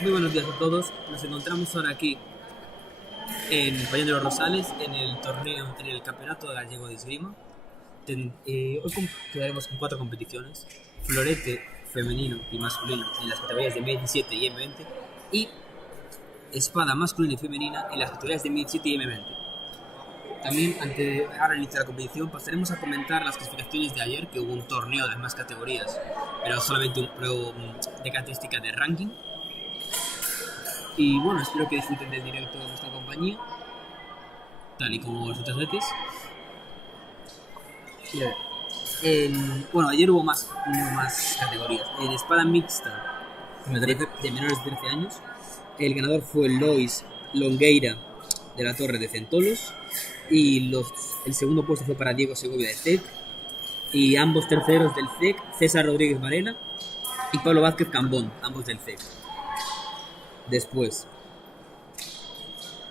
Muy buenos días a todos. Nos encontramos ahora aquí en Pabellón de los Rosales, en el torneo, en el Campeonato Gallego de Esgrima. Hoy quedaremos con cuatro competiciones: florete femenino y masculino en las categorías de M17 y M20 y espada masculina y femenina en las categorías de M17 y M20. También, ahora al inicio de la competición, pasaremos a comentar las clasificaciones de ayer, que hubo un torneo de más categorías, pero solamente de característica de ranking. Y bueno, espero que disfruten del directo de nuestra compañía, tal y como las otras veces. Bueno, ayer hubo más categorías. En espada mixta de menores de 13 años, el ganador fue Lois Longueira de la Torre de Centolos. Y el segundo puesto fue para Diego Segovia de CEC. Y ambos terceros del CEC, César Rodríguez Varela y Pablo Vázquez Cambón, ambos del CEC. Después,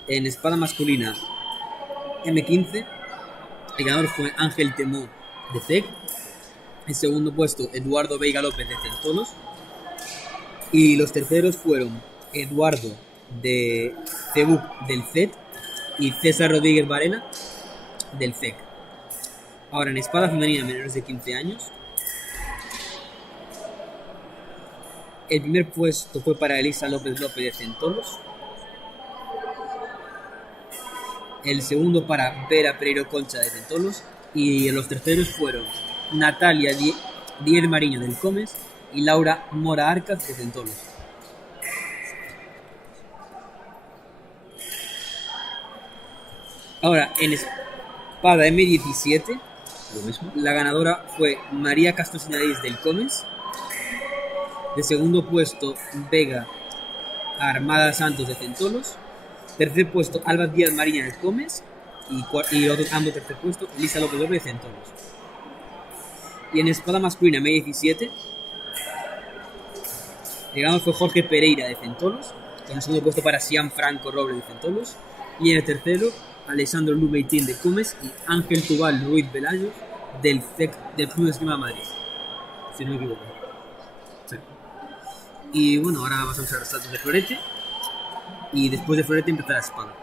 en espada masculina M15, el ganador fue Ángel Temó de CEC. En segundo puesto, Eduardo Veiga López de Centolos. Y los terceros fueron Eduardo de Cebuc del CET y César Rodríguez Varela del CEC. Ahora, en espada femenina menores de 15 años, el primer puesto fue para Elisa López López de Centolos. El segundo para Vera Pereiro Concha de Centolos. Y los terceros fueron Natalia Diez Mariño del Comes y Laura Mora Arcas de Centolos. Ahora, en espada M17, la ganadora fue María Castro Señadís del Comes. De segundo puesto, Vega Armada Santos de Centolos. Tercer puesto, Alba Díaz Mariña del Comes. Y ambos tercer puesto, Elisa López López de Centolos. Y en espada masculina M17, el ganador fue Jorge Pereira de Centolos, con el segundo puesto para Sian Franco Robles de Centolos. Y en el tercero, Alessandro Lubeitín de Comes y Ángel Tubal Ruiz Velayos del Club de Esgrima de Madrid, si no me equivoco. Sí. Y bueno, ahora vamos a usar los saltos de florete. Y después de florete empezar la espada.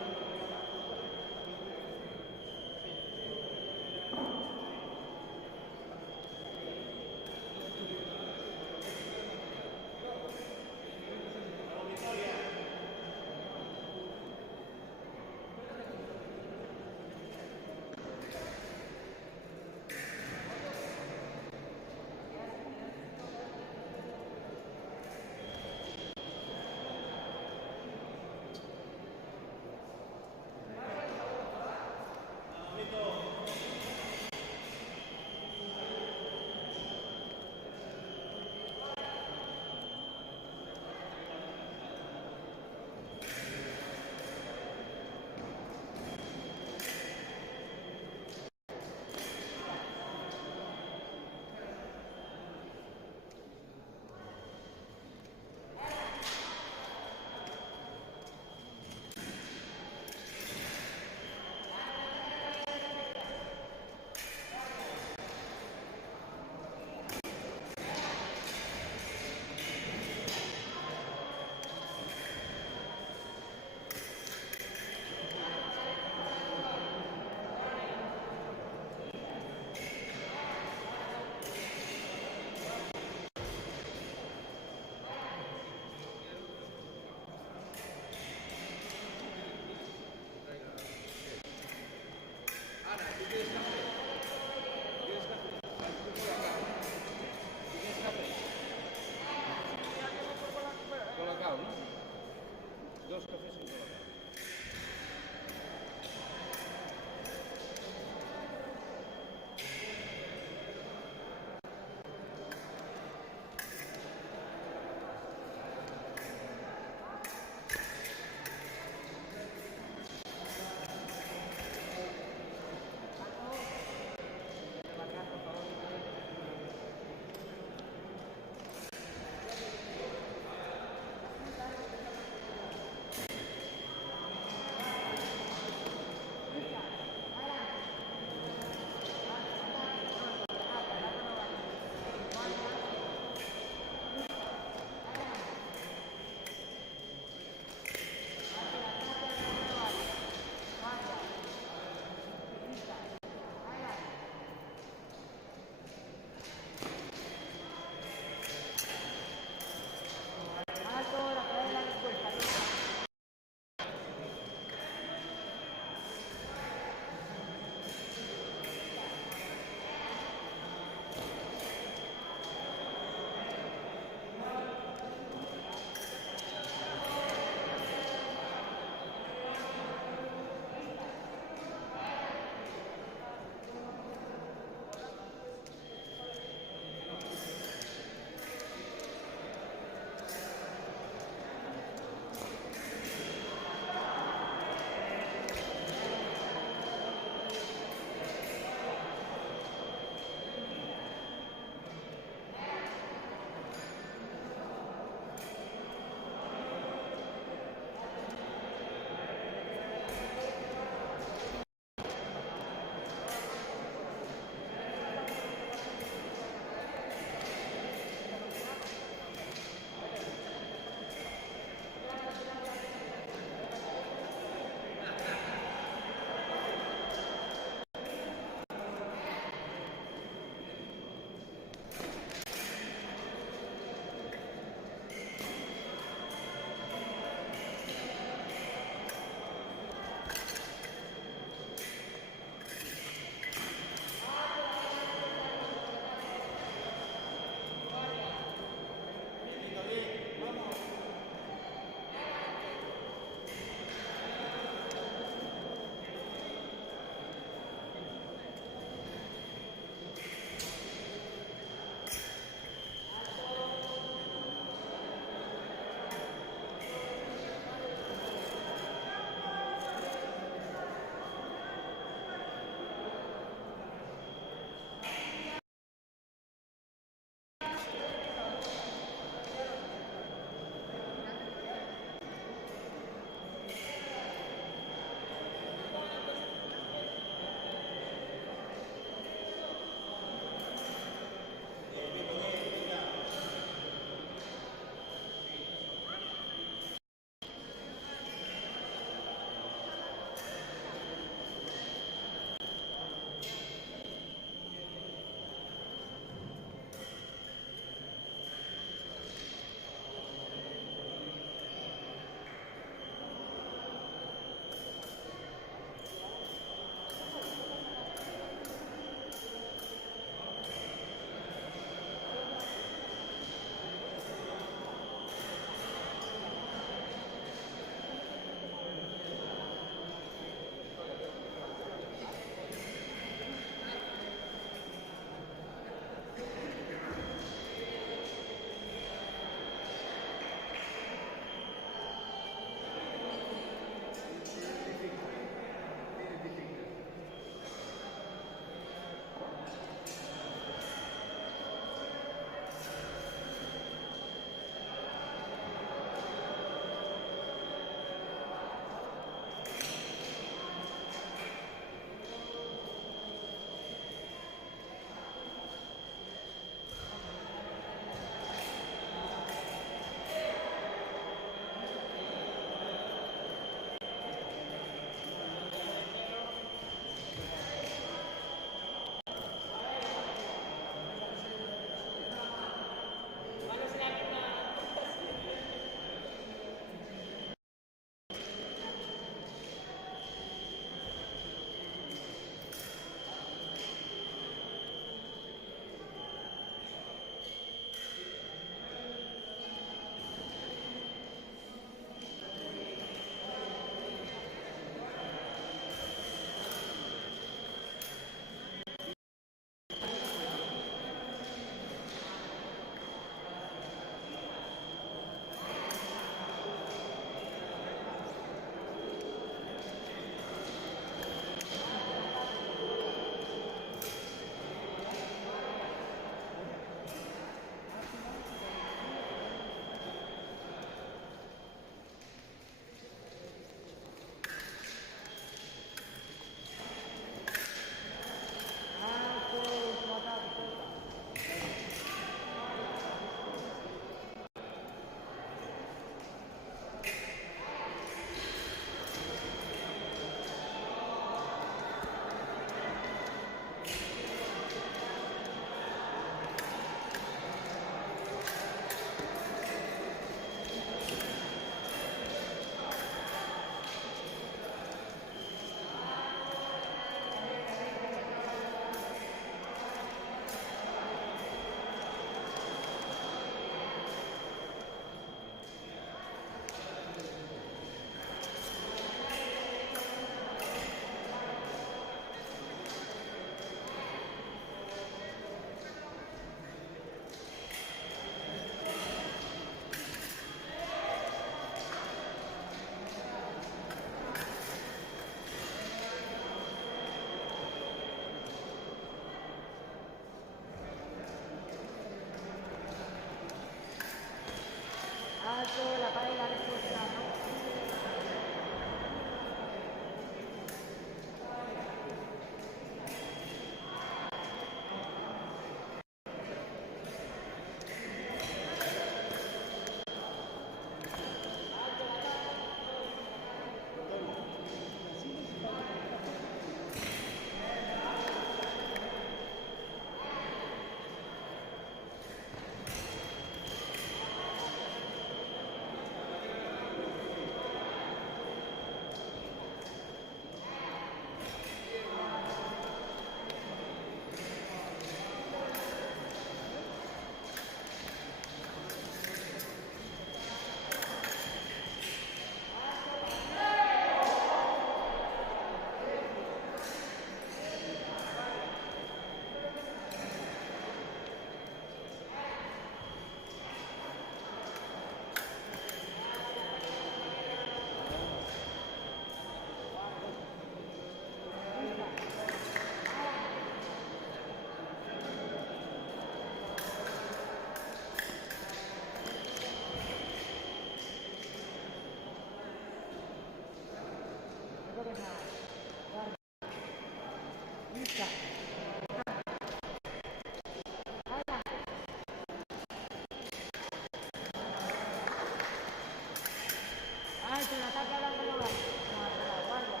un ataque a la pelota. No, a la guardia.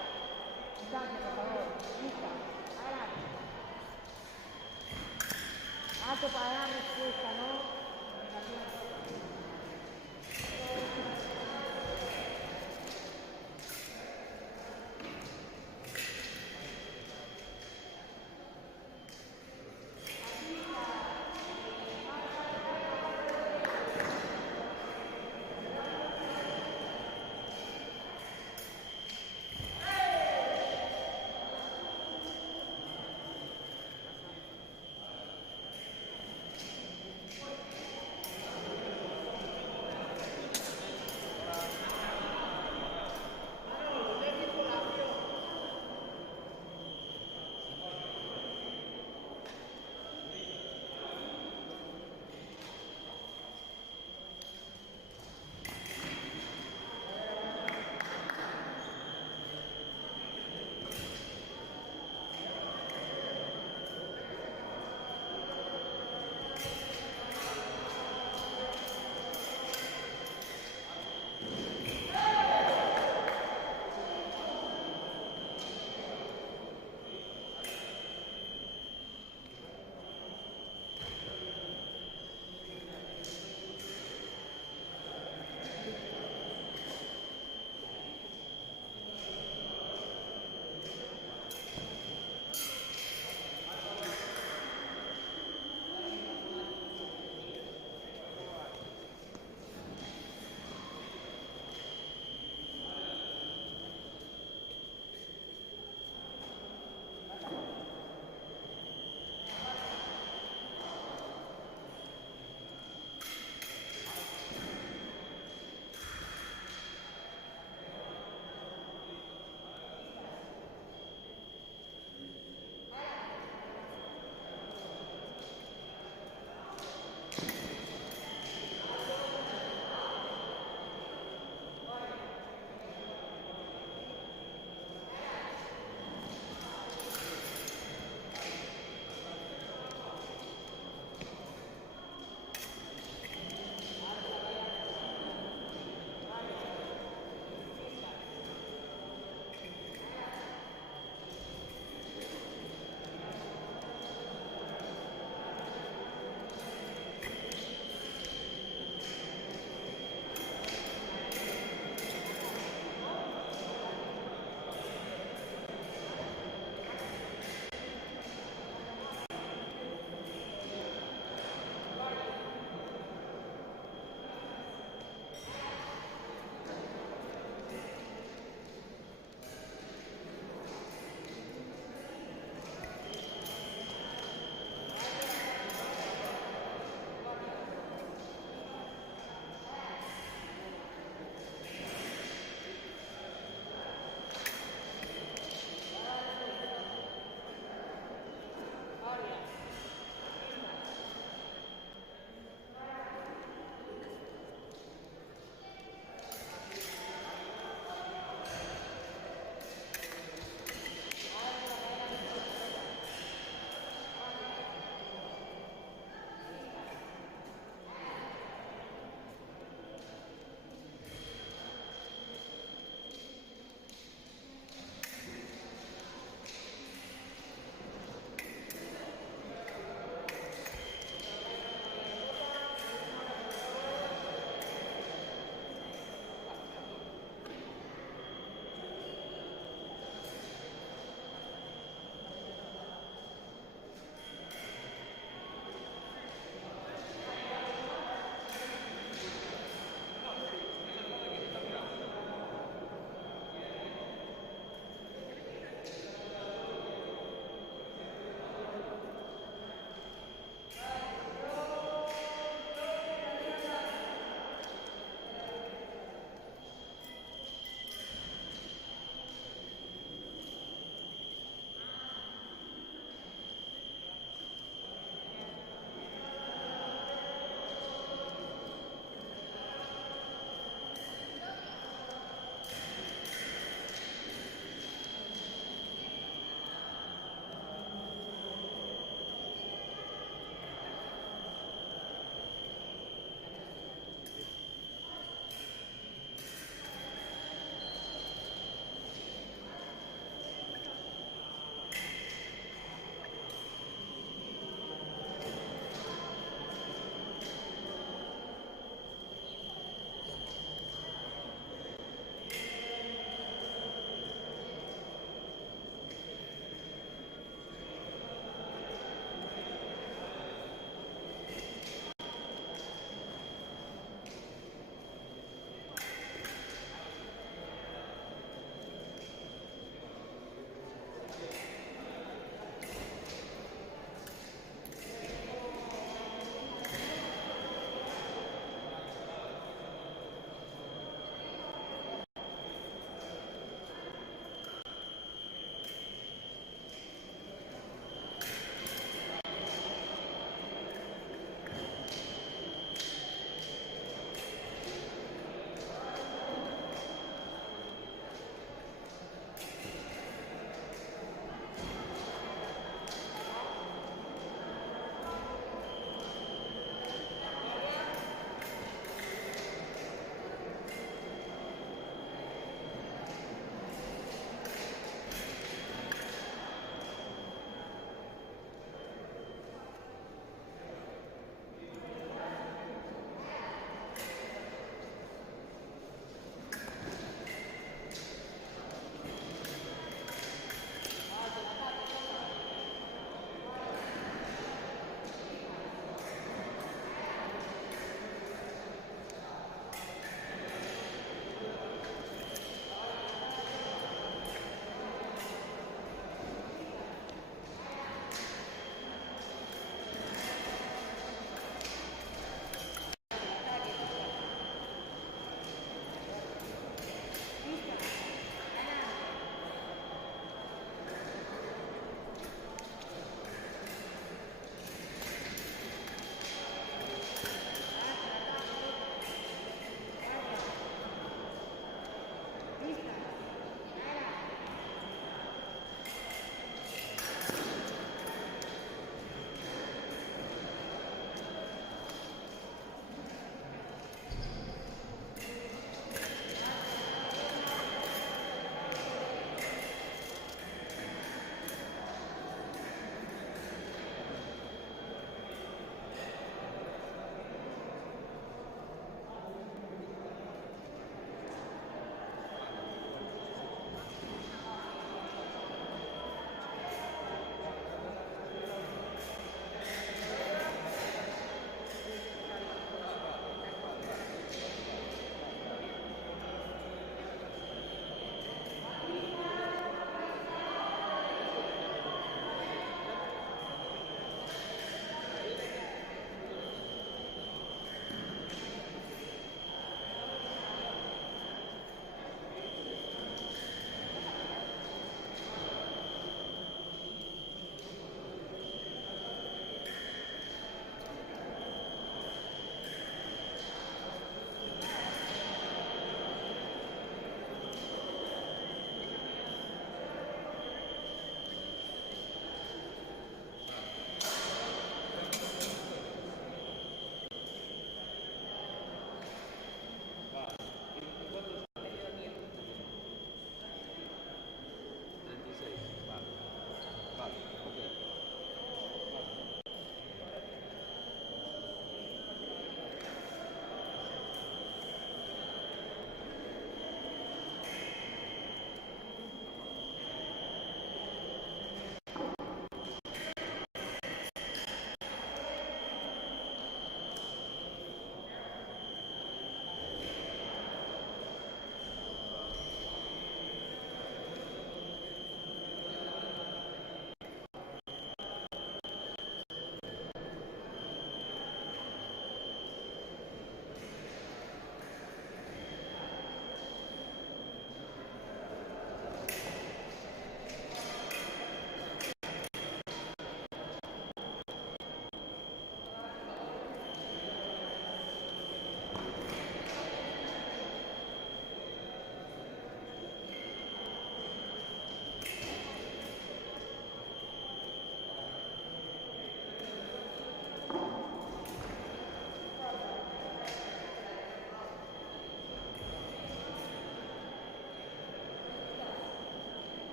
Distancia, por favor. Lista. Adelante. Alto para dar respuesta, ¿no?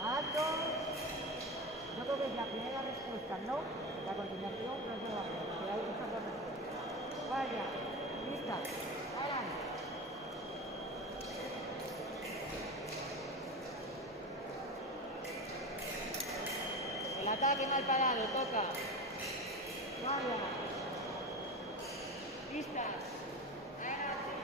Alto. Yo creo que es la primera respuesta, no. La continuación no es la que hay esas dos respuestas. Vaya, lista. Adelante. El ataque mal parado, toca. Vaya. Listas. Adelante.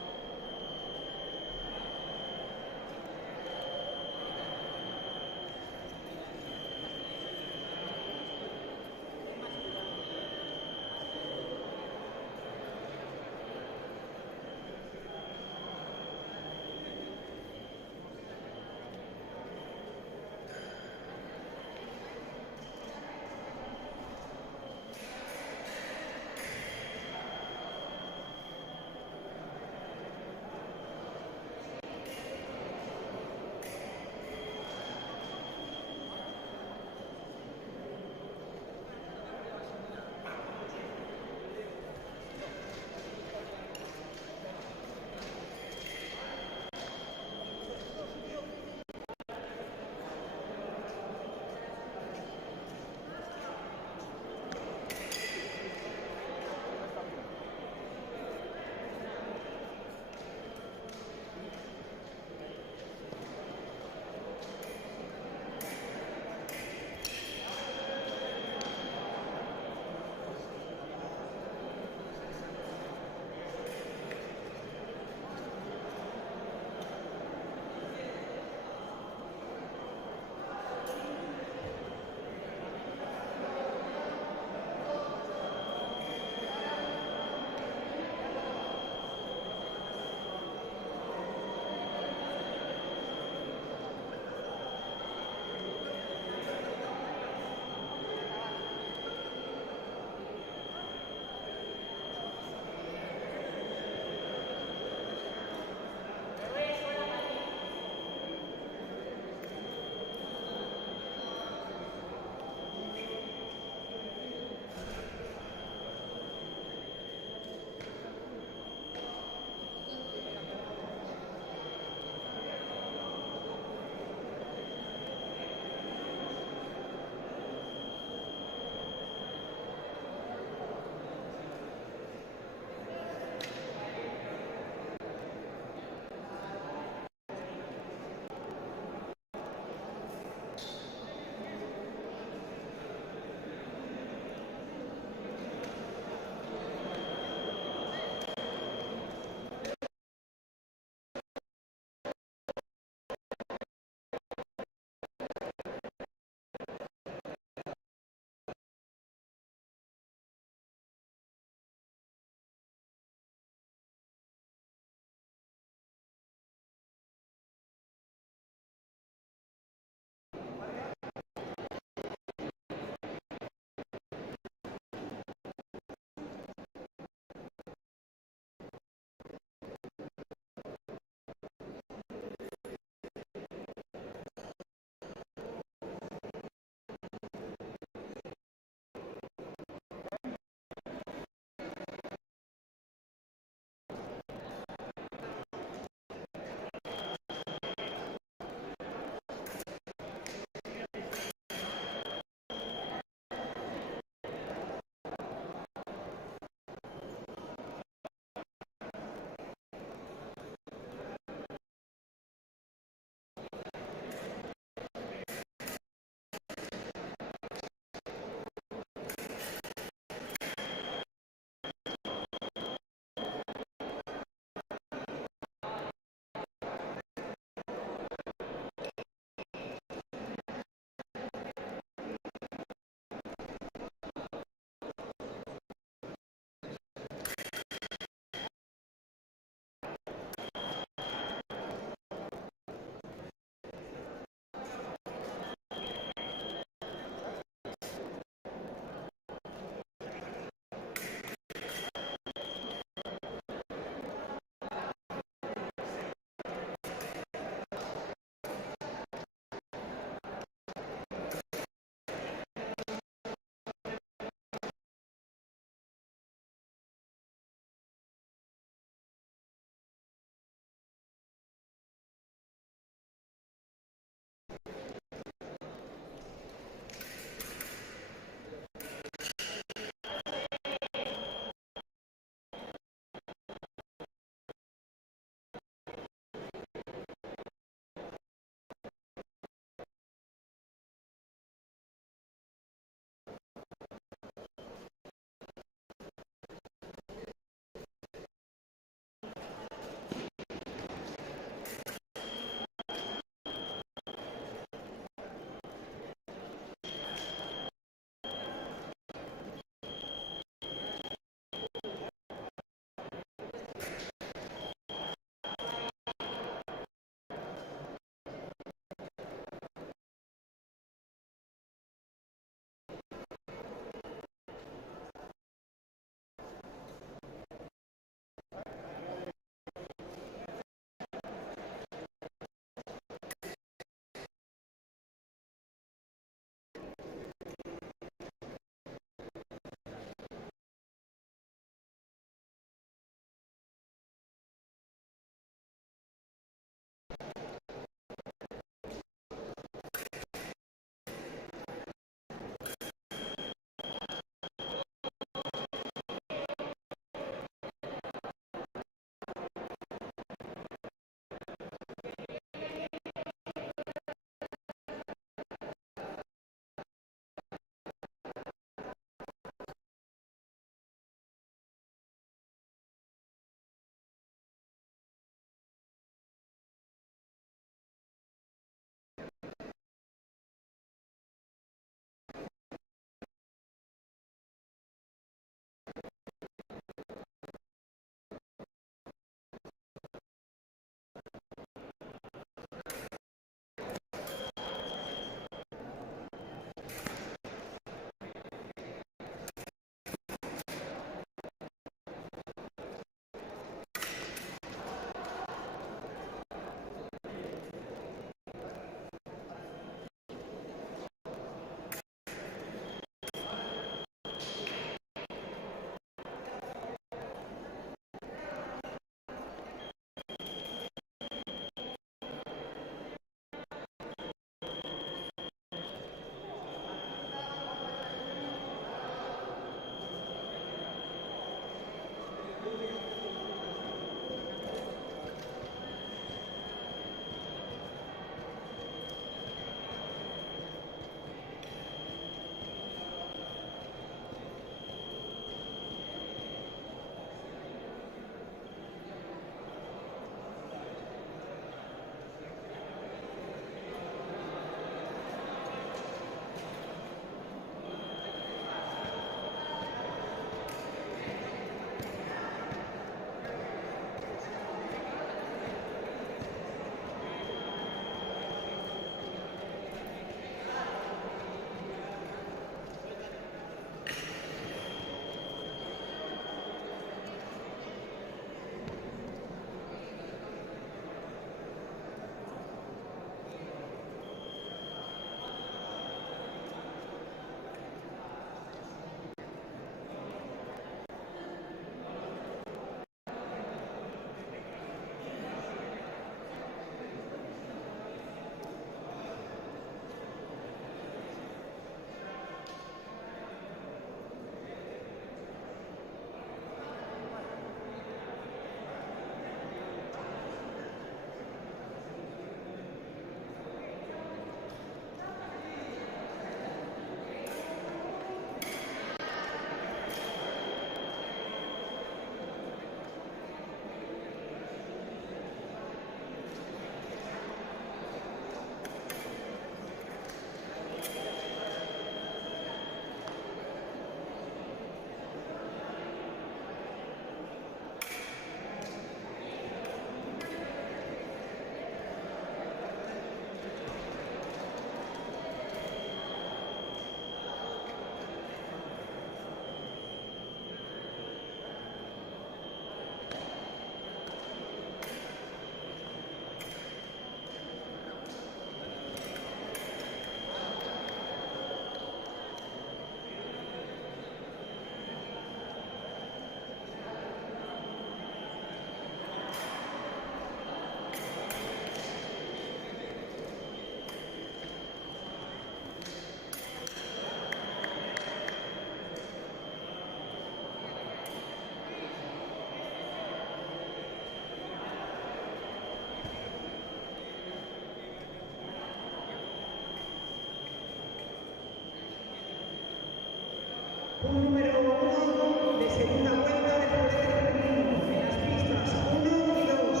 Un número 1 de segunda vuelta de Florete Femenino en las pistas 1 y 2.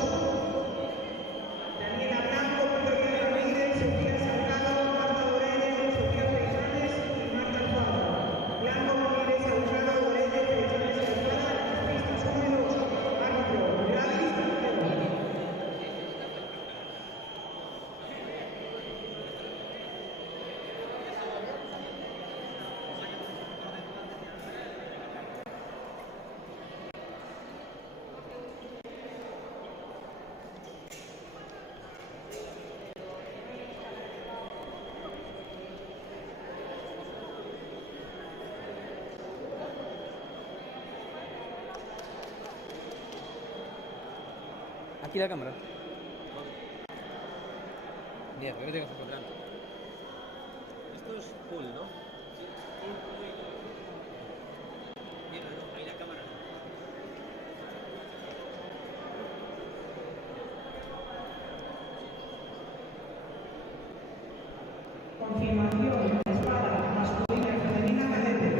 Daniela Blanco, Victoria Ramírez, Sofía Salgado, Marta Dorede, Sofía Freijanes y Marta Alfaro. Blanco, Ramírez, Salgado, Dorede, Freijanes y Alfaro en las pistas 1 y 2. Árbitro, Gladys Quintero. Aquí la cámara. Mierda, que tengo que hacer delante. Esto es full, ¿no? Sí. Mierda, no, ahí la cámara no. Confirmación, espada masculina y femenina cadete.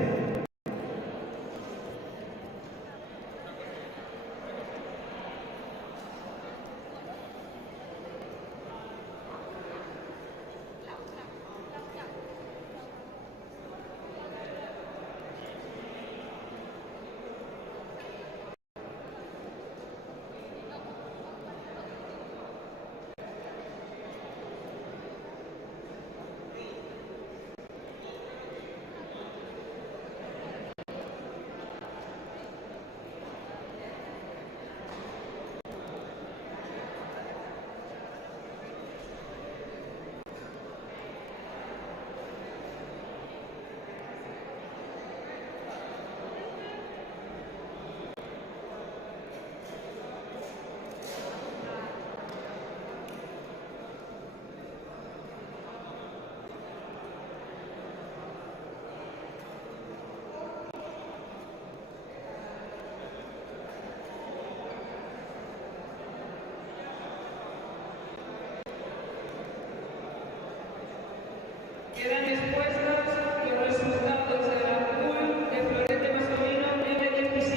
Quedan expuestos los resultados de la pool de Florete masculino M17.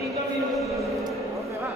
5 minutos. ¿Dónde va?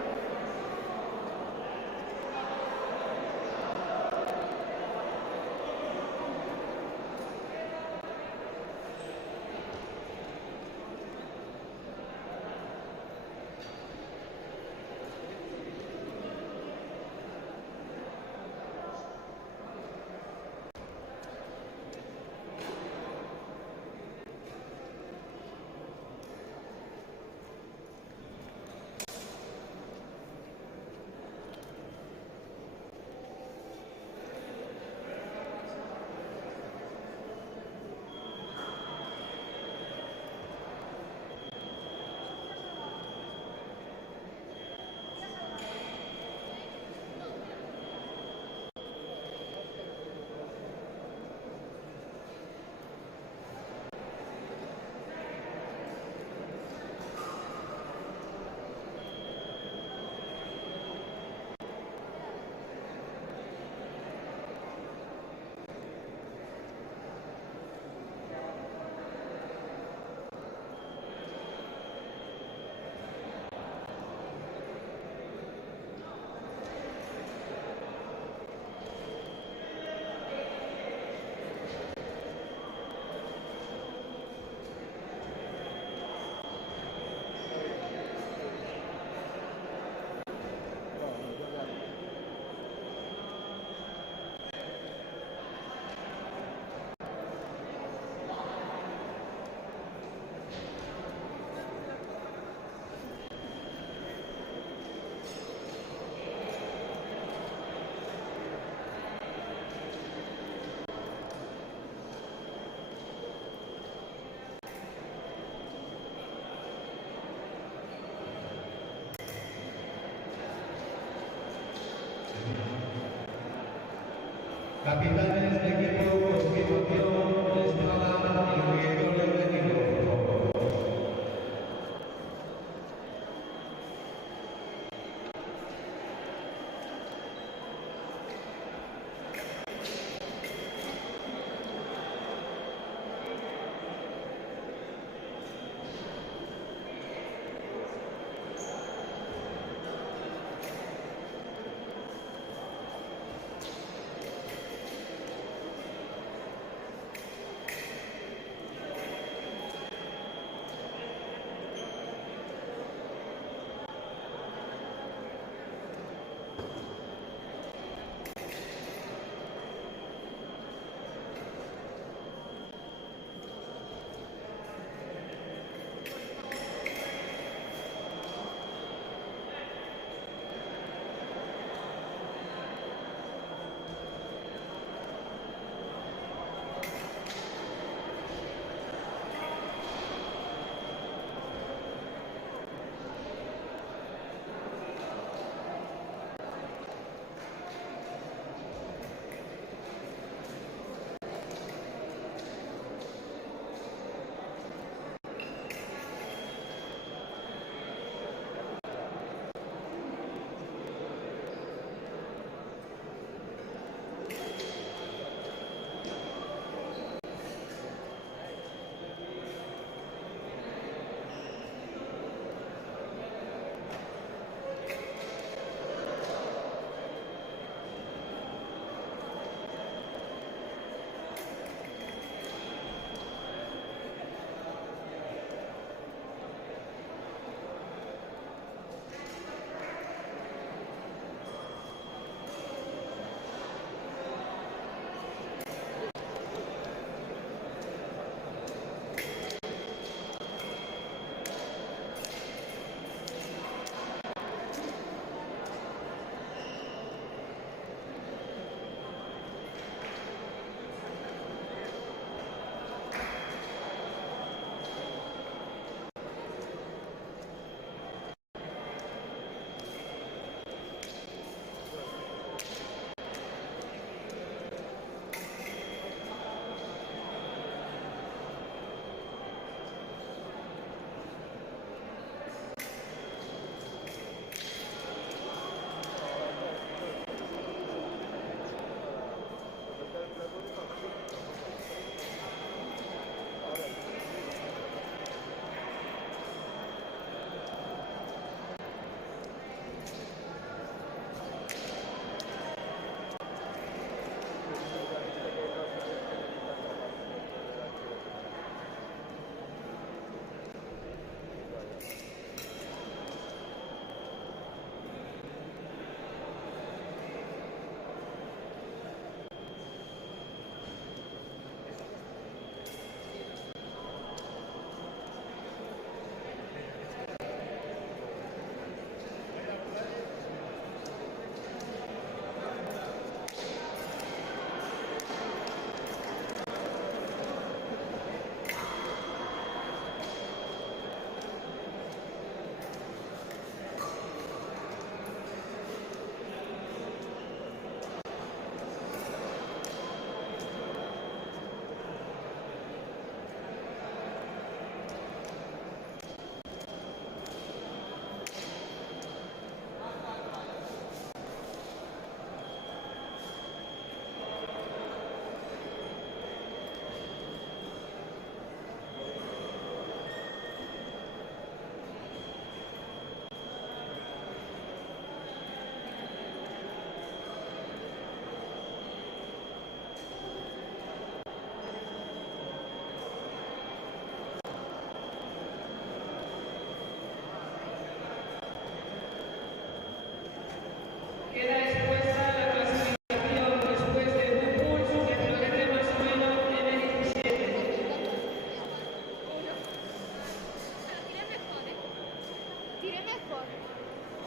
mejor.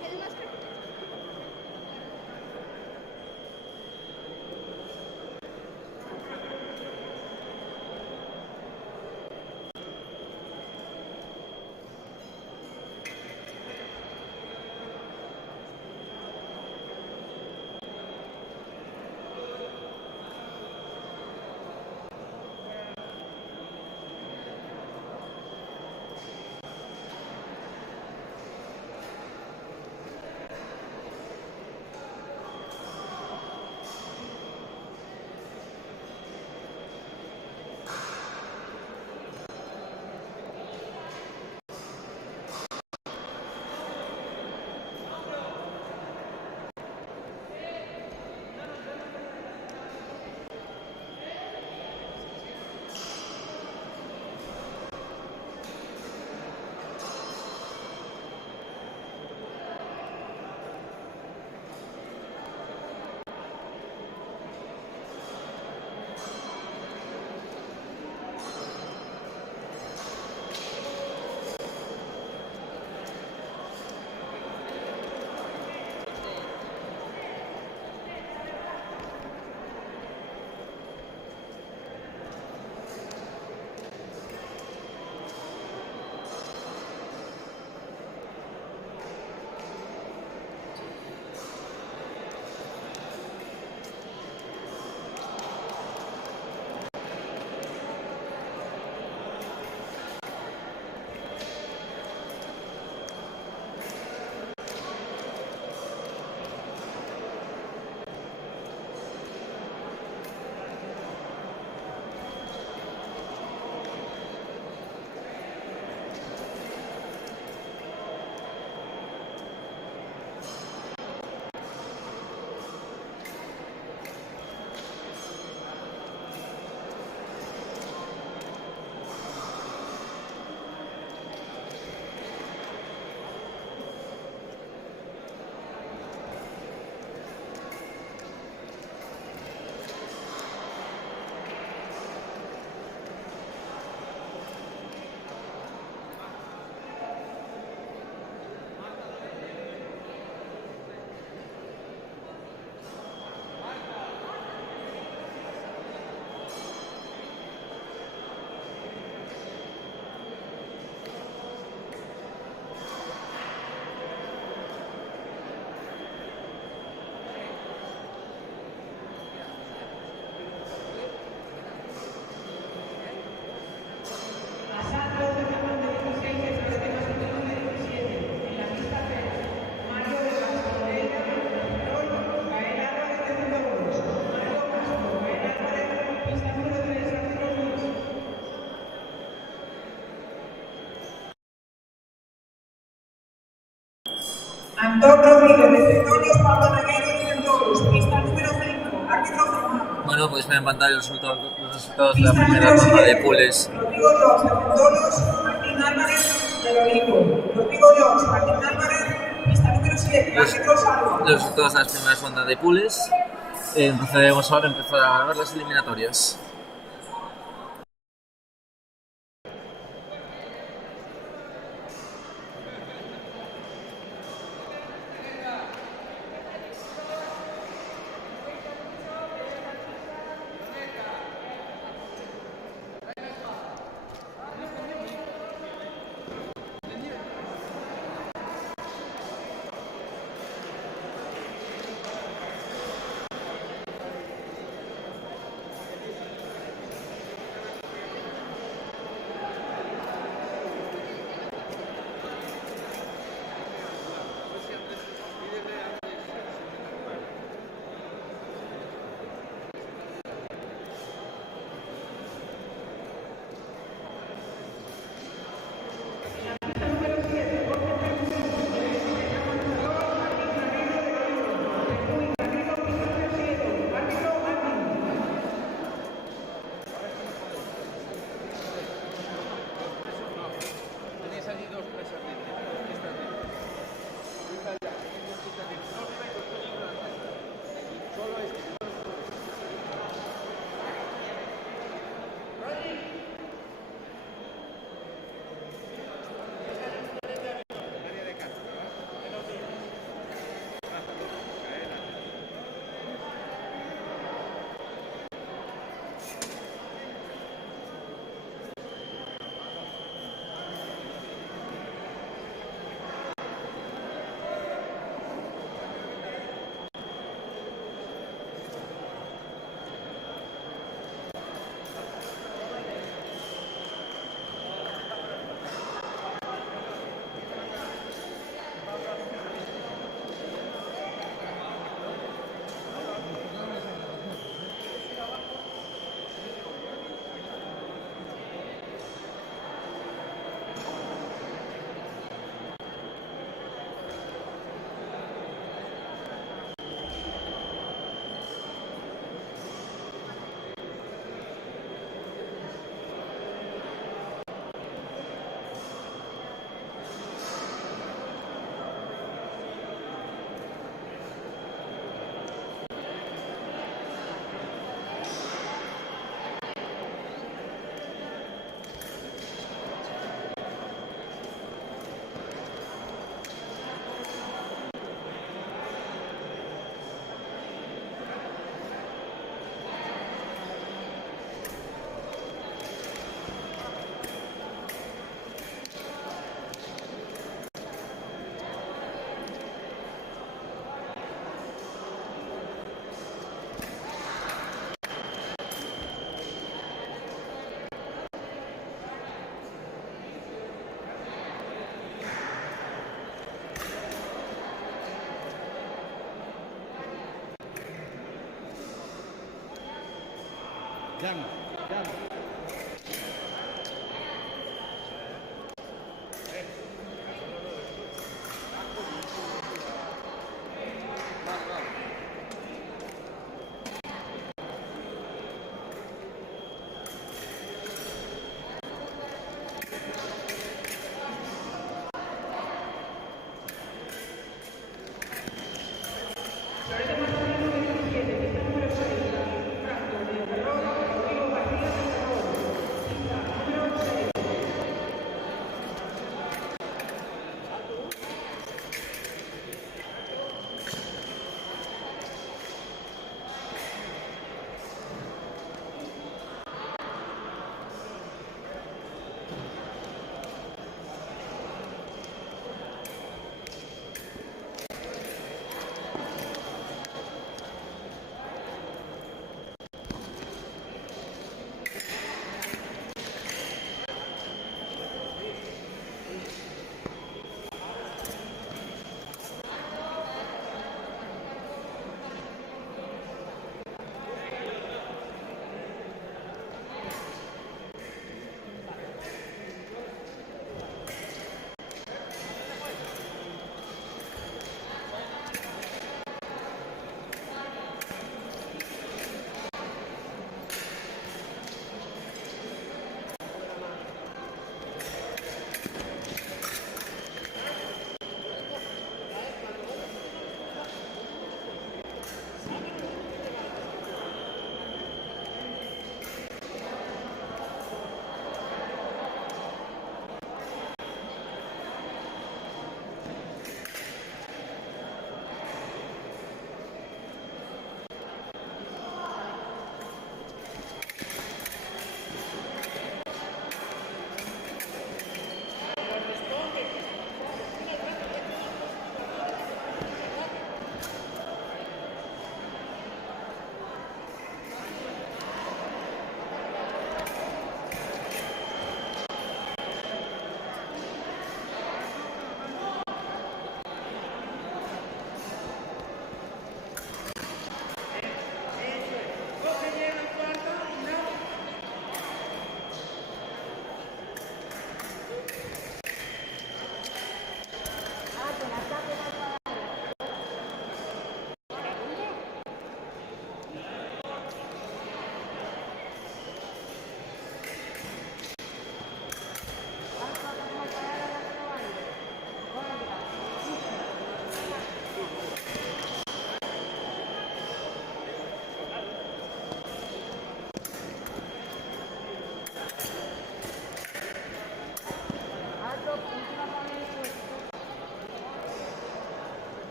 ¿Quieres más café? Antón Rodríguez, de Cetonios, Pablo Reguero, de Centauros, pista número 5, árbitro Germán. Bueno, pues me en pantalla los resultados de la Pista primera número ronda de 7, Pules. Rodrigo Jones, de Centauros, Martín Álvarez, de Lorico. Rodrigo Jones, Martín Álvarez, pista número 7, árbitro Salva. Los resultados de las primeras rondas de Pules. Procedemos ahora a empezar a grabar las eliminatorias. Jan, Jan. Este número 17, pista número 40, Franco de Ferrol, Rodrigo García de Ferrol.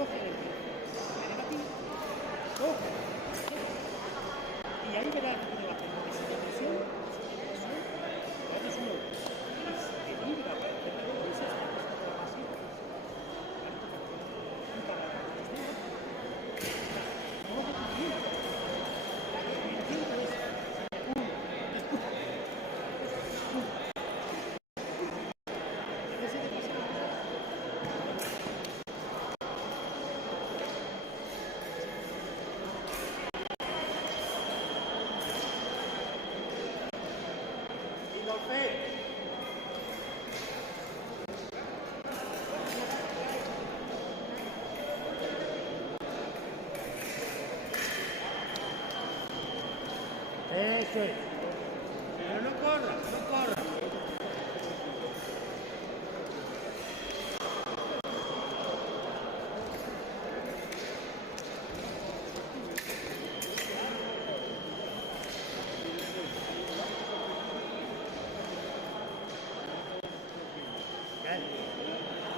coge el negativo, coge, y ahí verás lo que va a hacer, porque si la presión, lo haces uno, y se libra para hacer la defensa, es así. Y para la cuestión, no lo que tú quieras. El tiempo es uno, después, ese de pasar. Eso es. Pero no corras, no corras.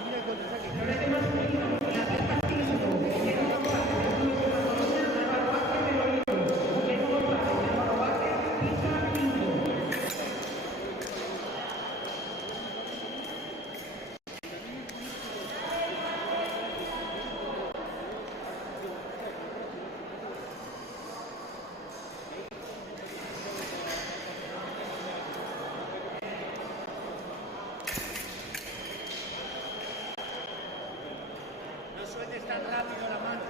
Mira cuando saque. No sueltes tan rápido la mano.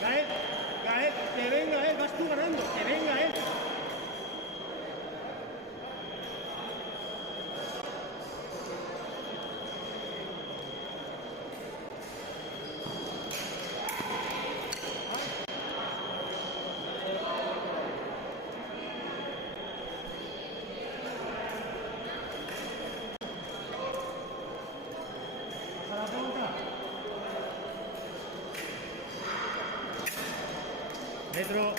Venga, Gael, que venga él, vas tú ganando, que venga él. A la punta. Metro.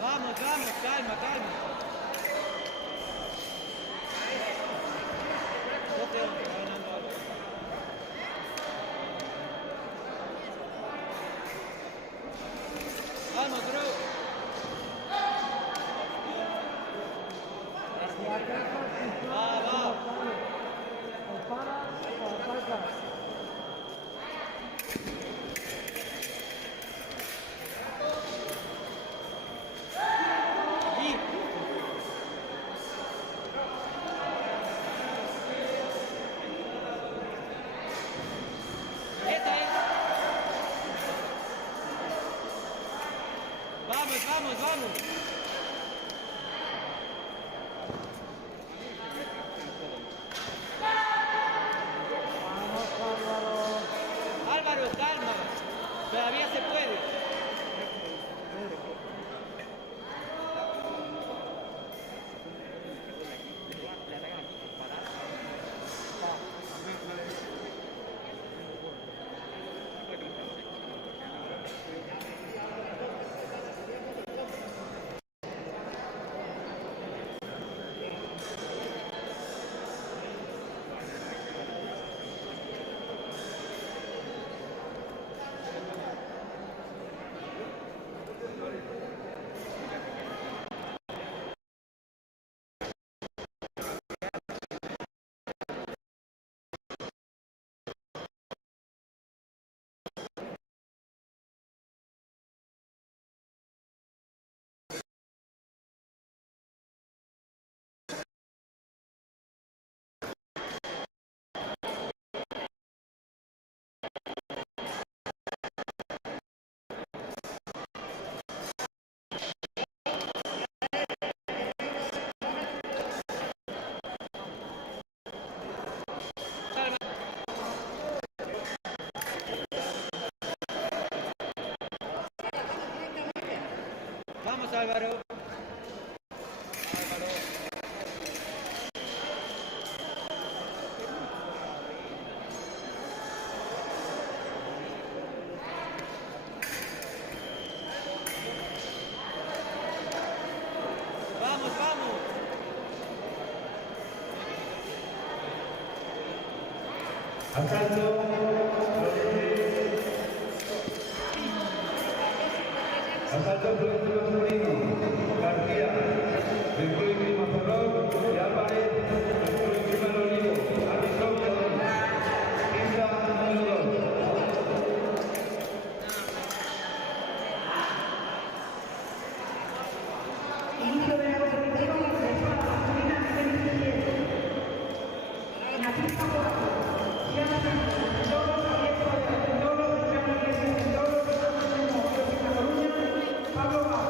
Vamos, vamos, calma, calma. 12-11, va ganando Álvaro. Vamos, bro. Va, va. Y esa es. Vamos, vamos, vamos. Álvaro, calma. Todavía se puede. Vamos, Álvaro. Álvaro. Vamos, vamos. Asalto. Asalto Florentino, García, del Club Mazorrón y Álvarez, del Club Primero Olivo, árbitro Quinta número 2. Inicio de la competición de escuela masculina semi-17. En la pista 4, Diana Sánchez, Mindoro, Javier Suárez, Mindoro, Cristiano Iglesias, Mindoro, Fernando Menor, Coruña, Pablo Vaz,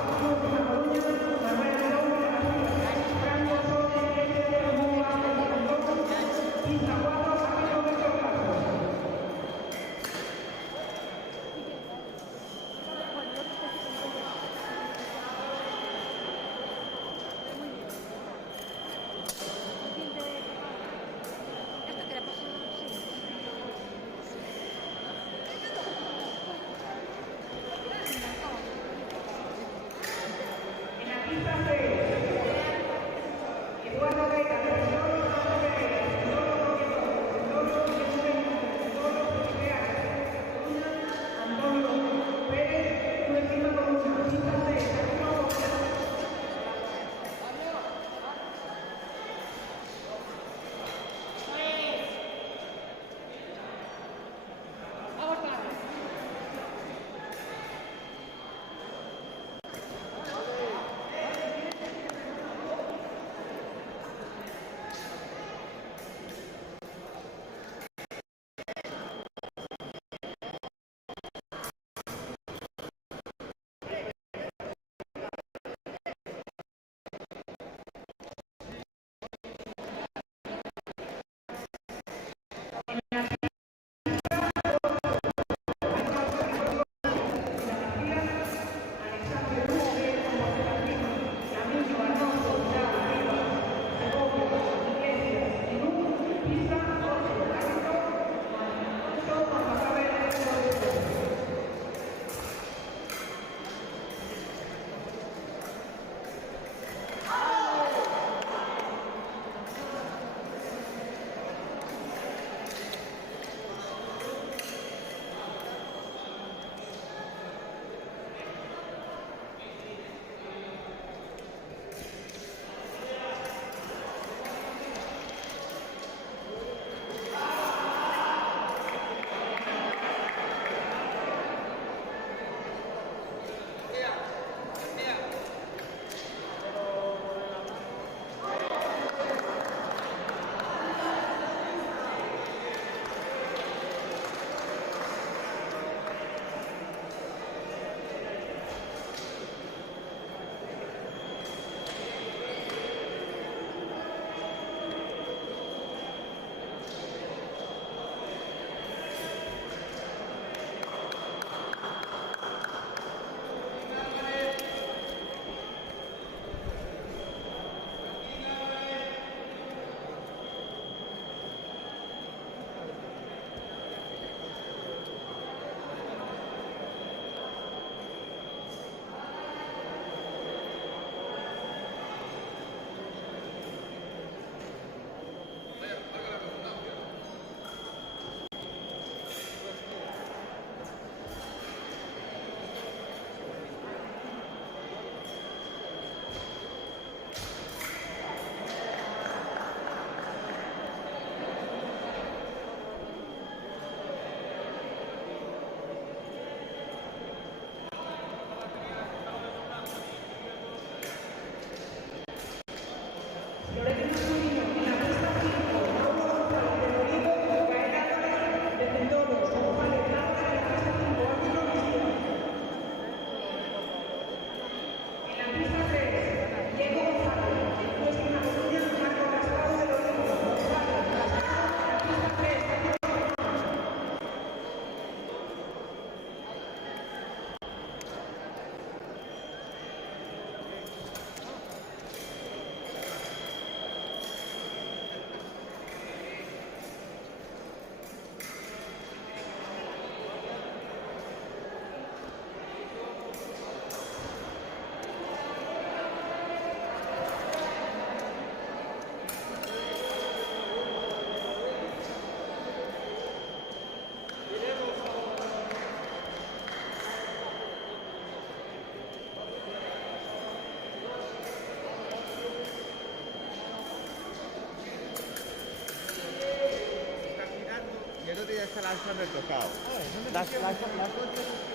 lanza retocado. ¿Dónde Las, pusieron las, el las, coche?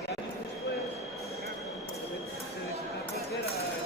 y años después se destapó que era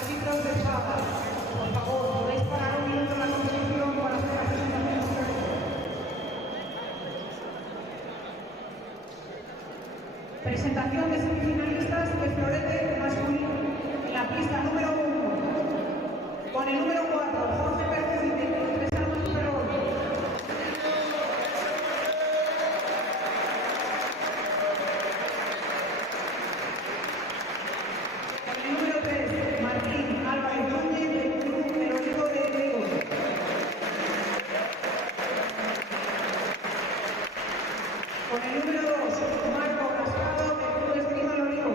Árbitros de sala, por favor, podéis parar un minuto la competición para hacer la presentación. Presentación de semifinalistas de florete masculino en la pista número 1 con el número 4, Jorge Perjuy de Tres Armas y Ferrol. Con el número 3, Martín Álvarez Núñez del Club del Olivo de Vigo. Con el número 2, Marco Cascado del Club Esgrima El Olivo.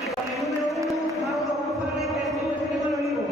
Y con el número 1, Mauro González del Club Esgrima El Olivo.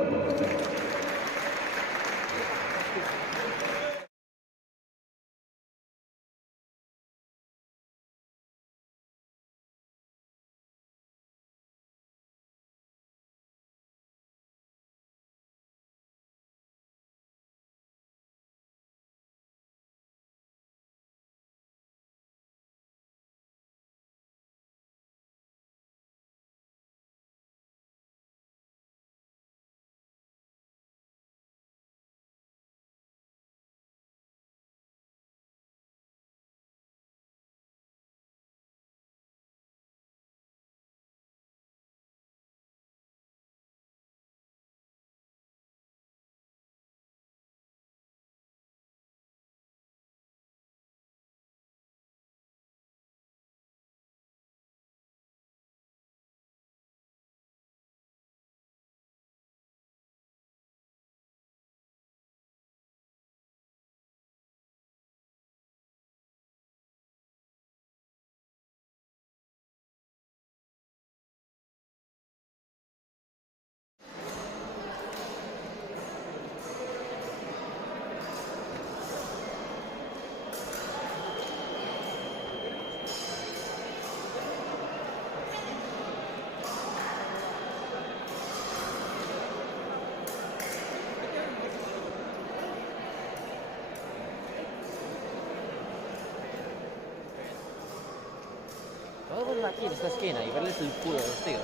Puedo verla aquí en esta esquina y verles el culo a los tíos.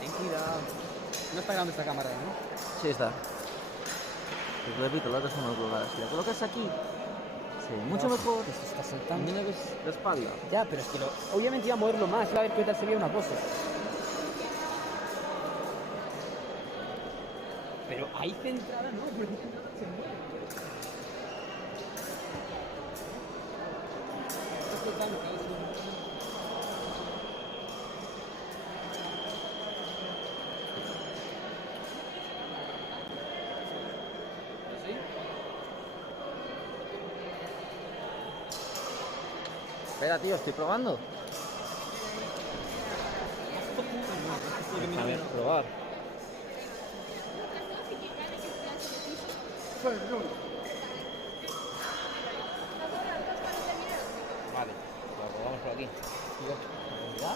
Ten cuidado. No está grabando esta cámara, ¿no? Sí, está. Pues repito, la otra es una colgada. Si la colocas aquí, se ve mucho mejor. Se está Y saltando. no le ves la espalda. Ya, pero es que obviamente iba a moverlo más, iba a ver qué tal sería una pose. Pero ahí centrada no, porque centrada se mueve. Está saltando, claro, sí. Espera, tío, estoy probando. A ver, probar. Vale, lo probamos por aquí. ¿Ya?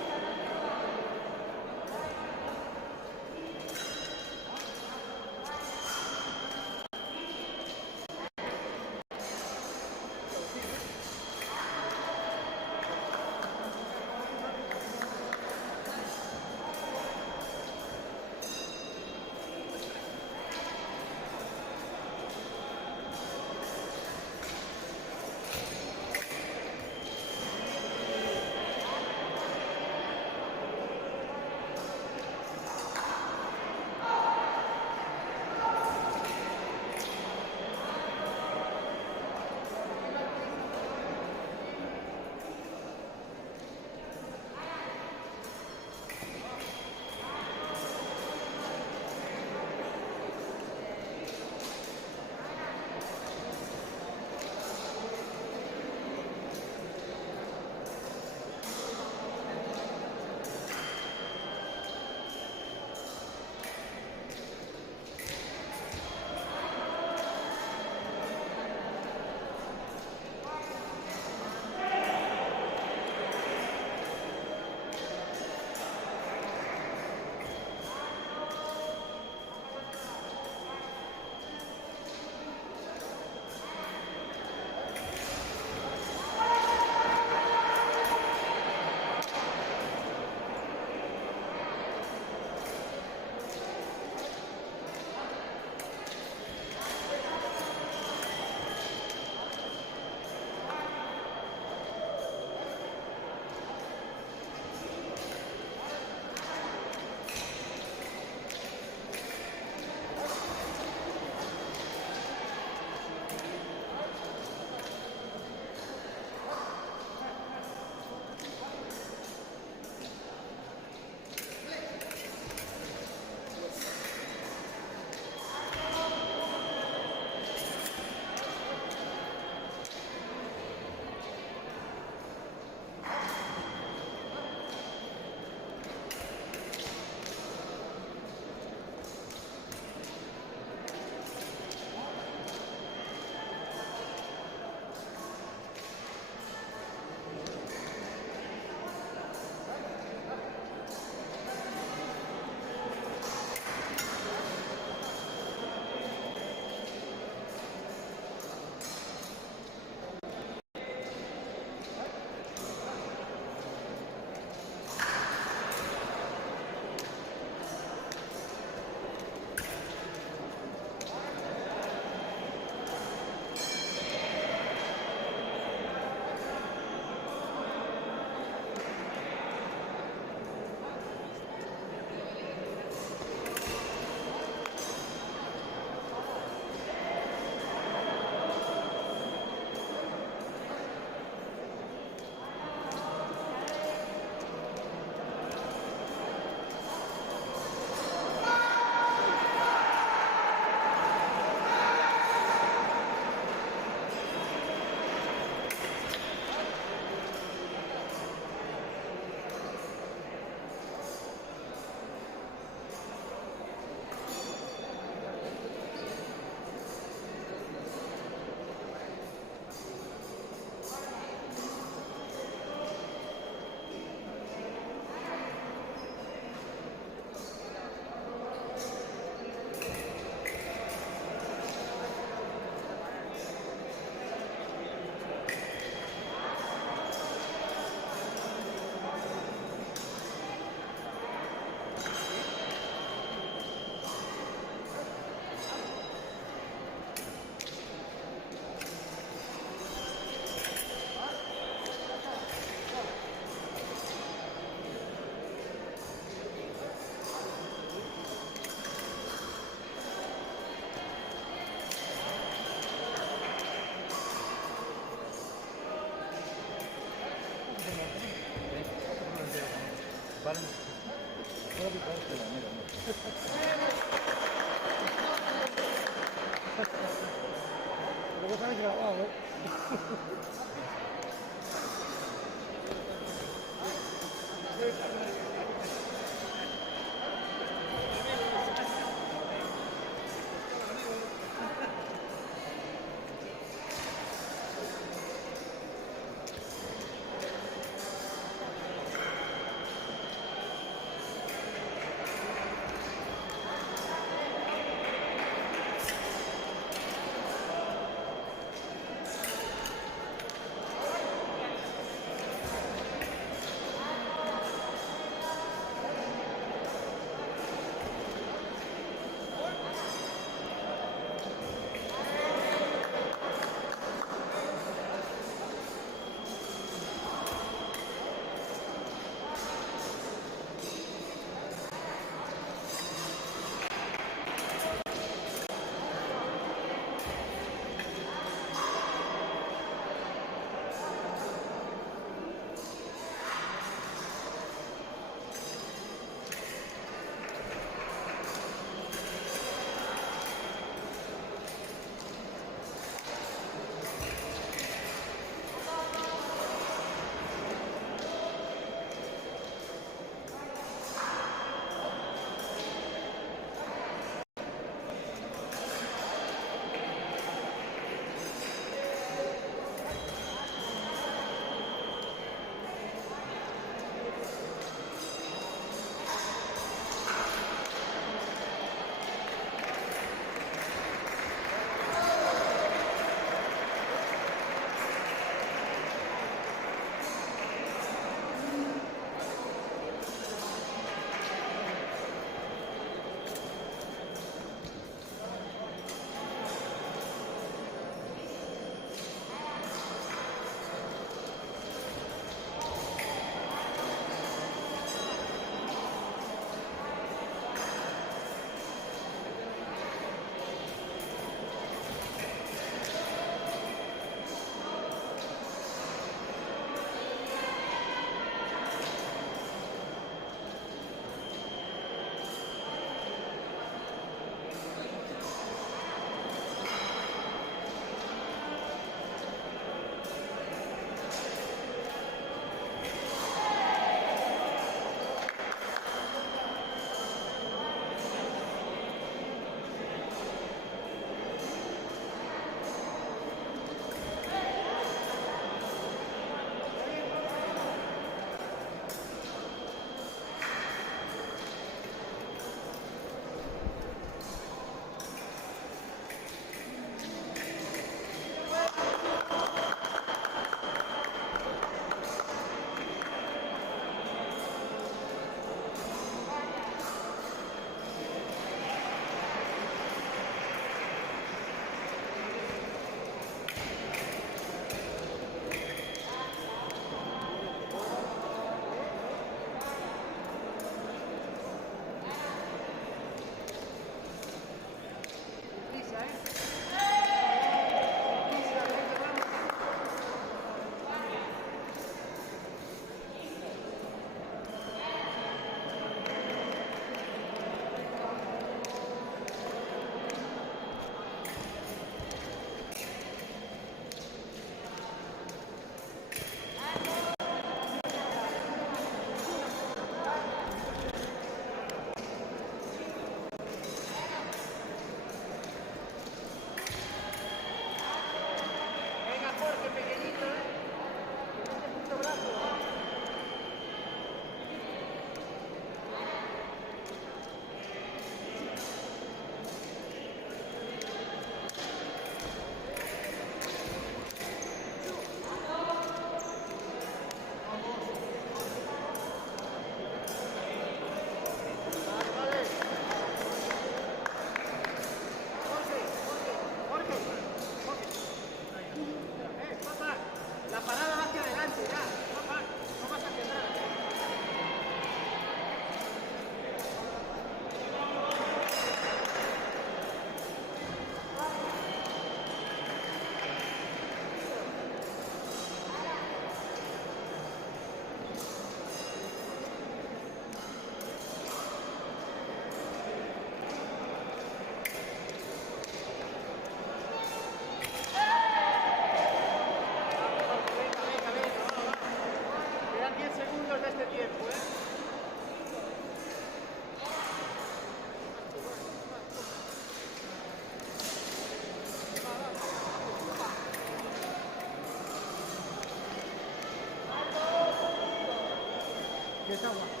agua.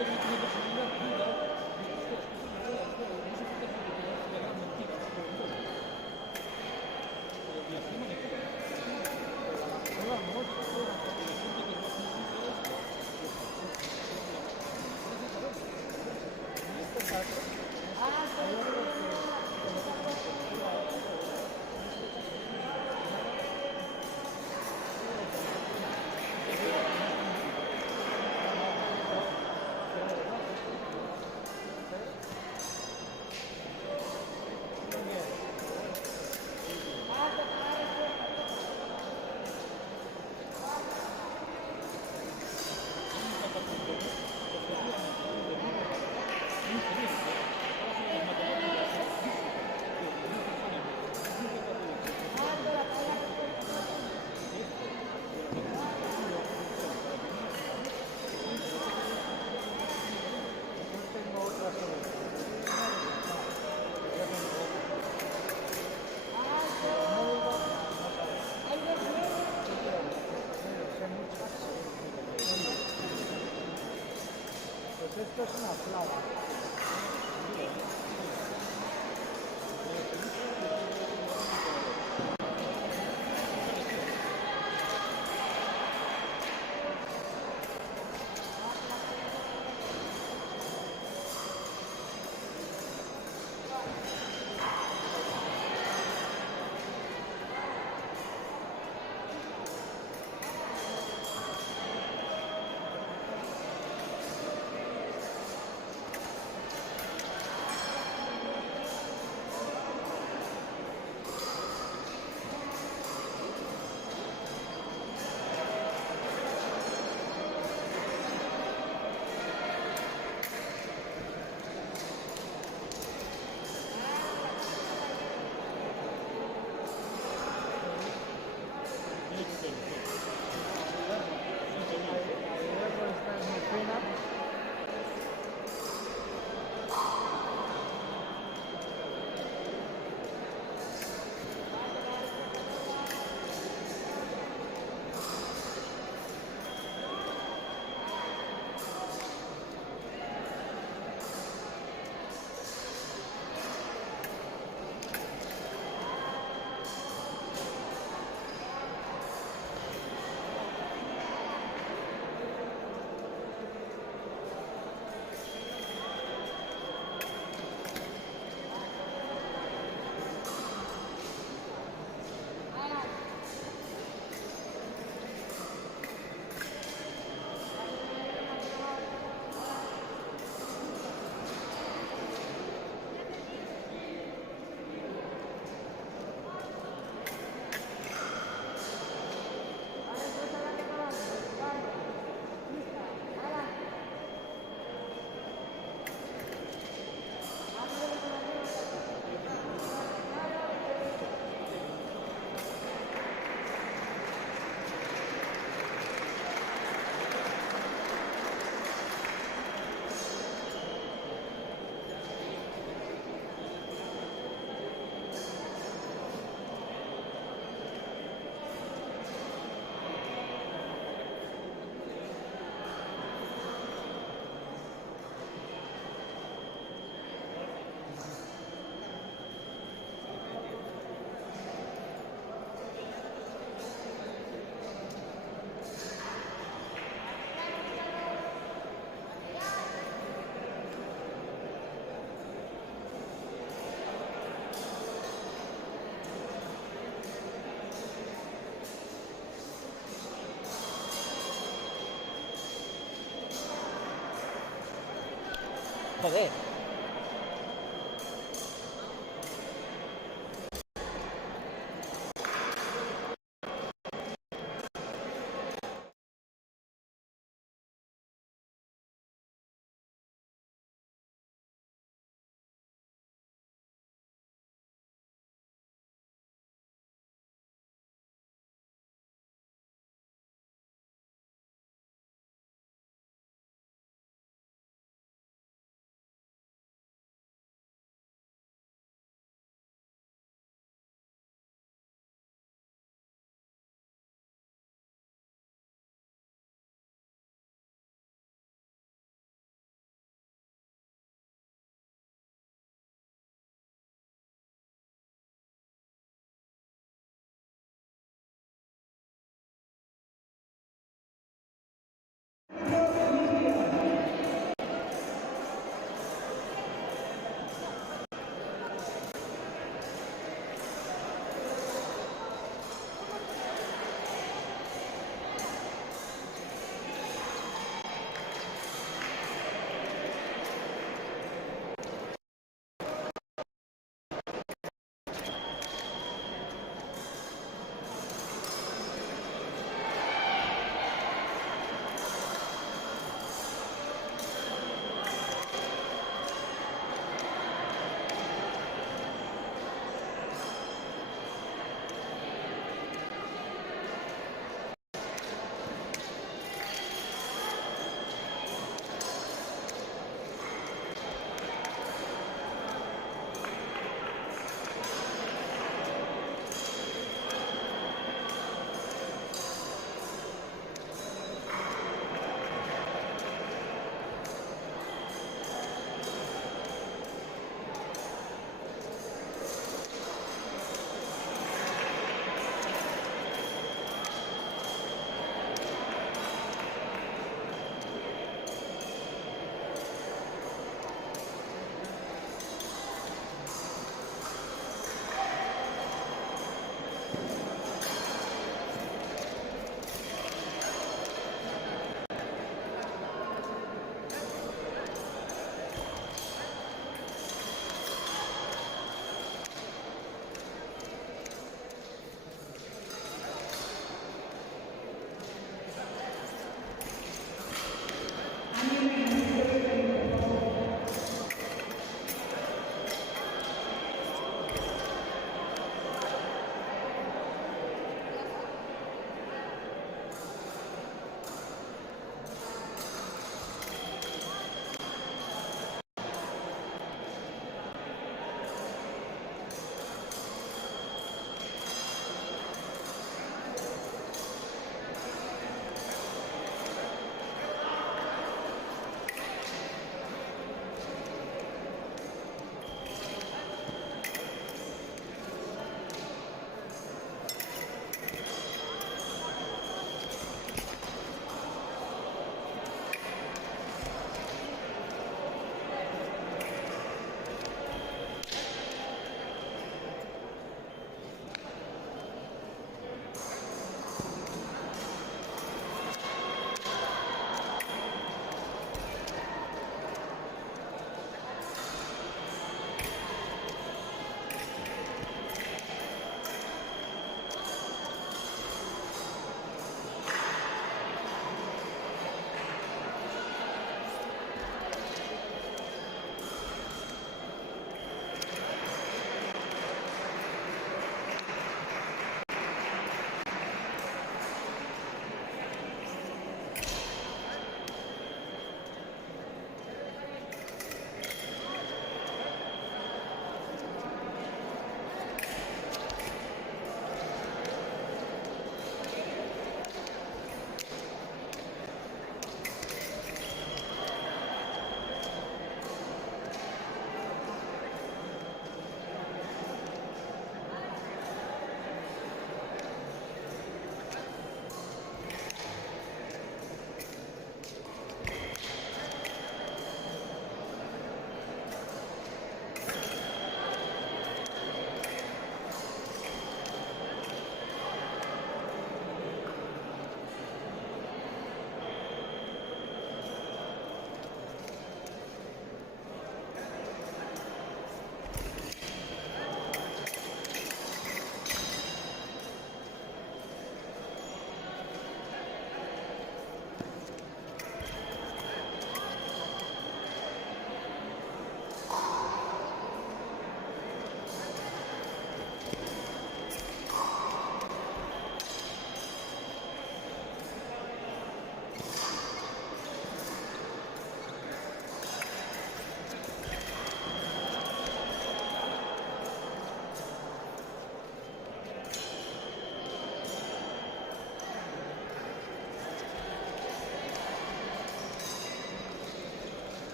no tiene posibilidad de duda de que ustedes que son la rueda del juego, no se trata de que te hagan mentiras por el juego. Pero la firma de juego, la prueba no es prueba porque la gente que no ha cumplido esto, en este caso, hay otros pues esto es una plaga. Joder.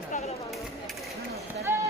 Está grabando. No, no, está grabando.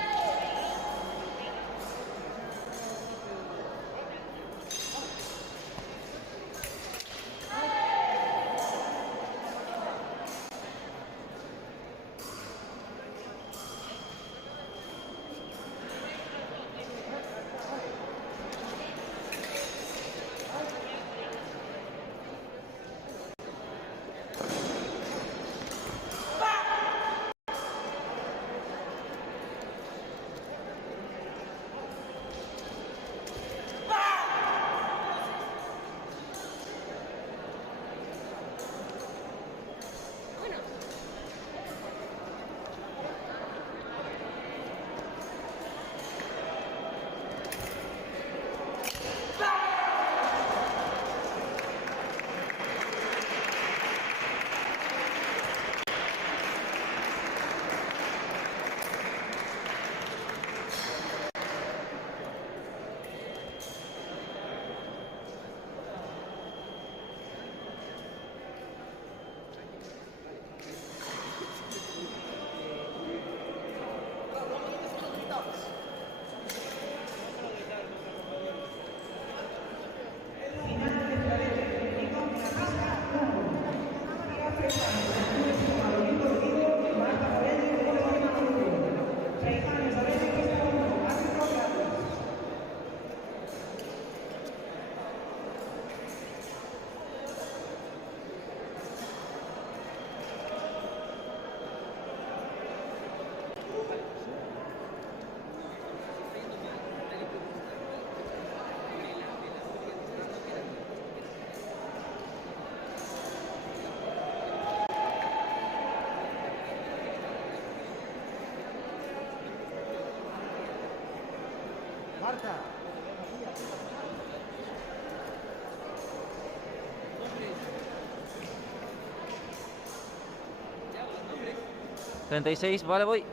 36, vale, voy.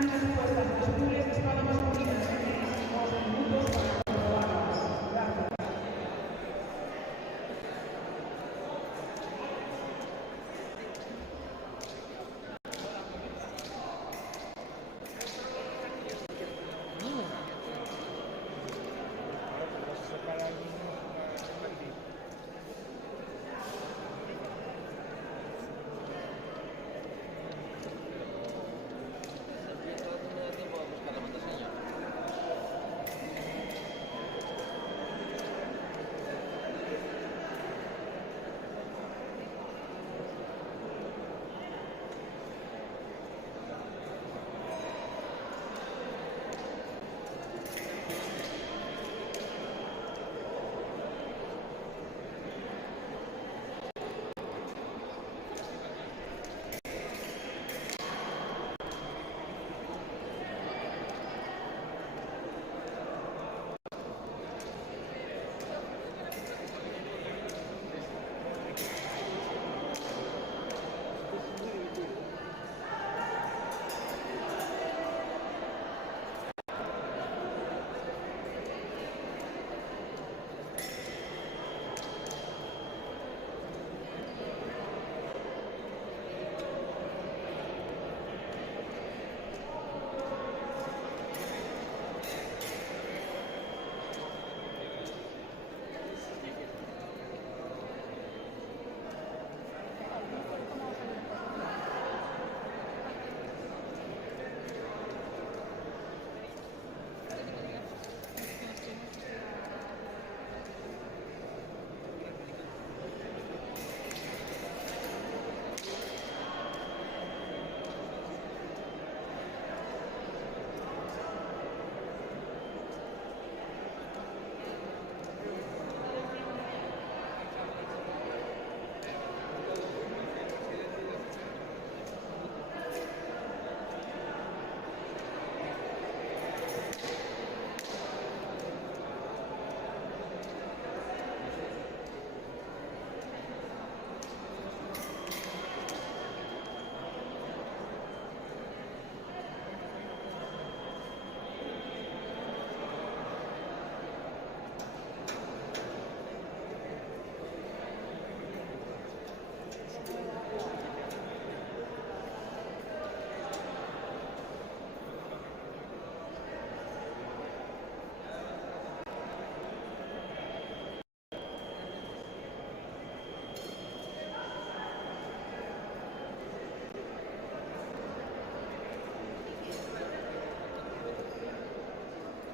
están dispuestas las dobles de espada masculinas. Tenéis 2 minutos para comprobarlas. Gracias.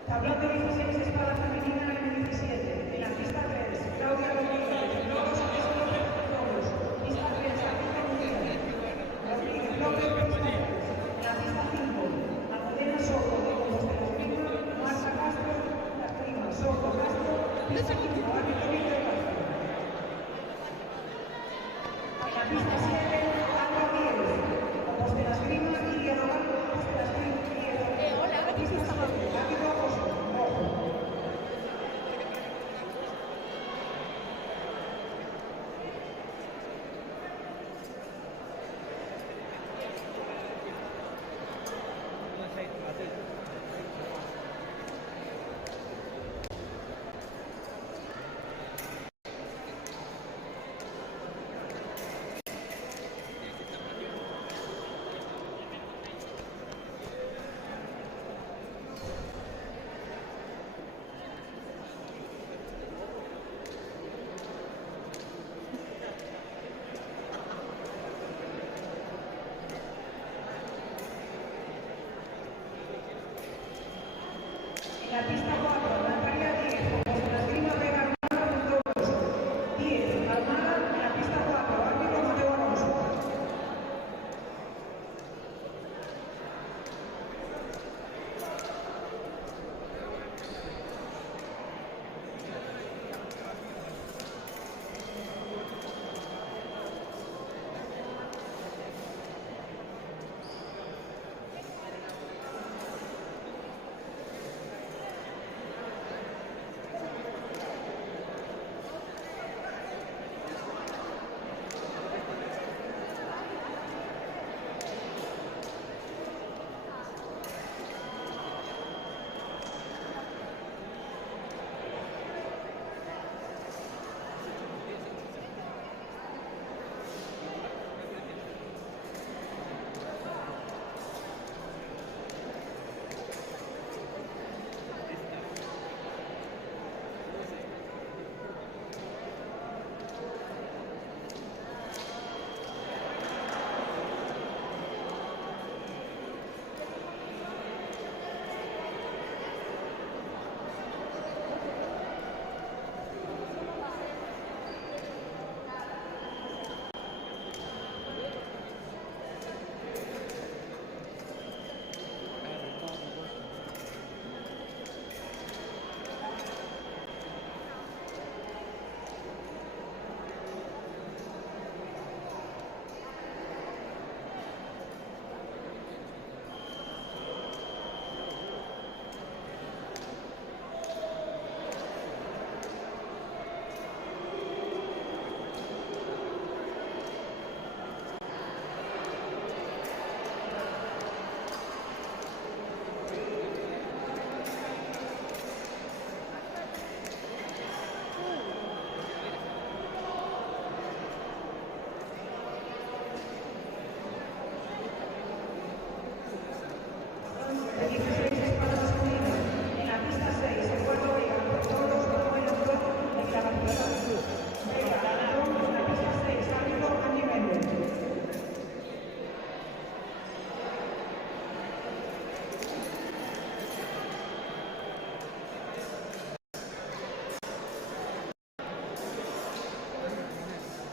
Tablón de 16, espada femenina en 17. En la pista 3, Claudia Rodríguez, López López Toros. Pista 3, África Mundial. Rodríguez López, pista 3. En la pista 5, Almudena Soto, de Compostela Prima, Marta Castro, Las Primas, Soto Castro, pista 5, árbitro Víctor Castro. En la pista 7, Alba Díez, Compostela Prima, Lidia Navarro, Compostela Prima, Lidia. Pista 7, árbitro Acosta, rojo. En la pista 4, Natalia Díez, Compostela Prima, Vega Armada, Toros. 10, Armada, en la pista 4, árbitro Mateo Alonso.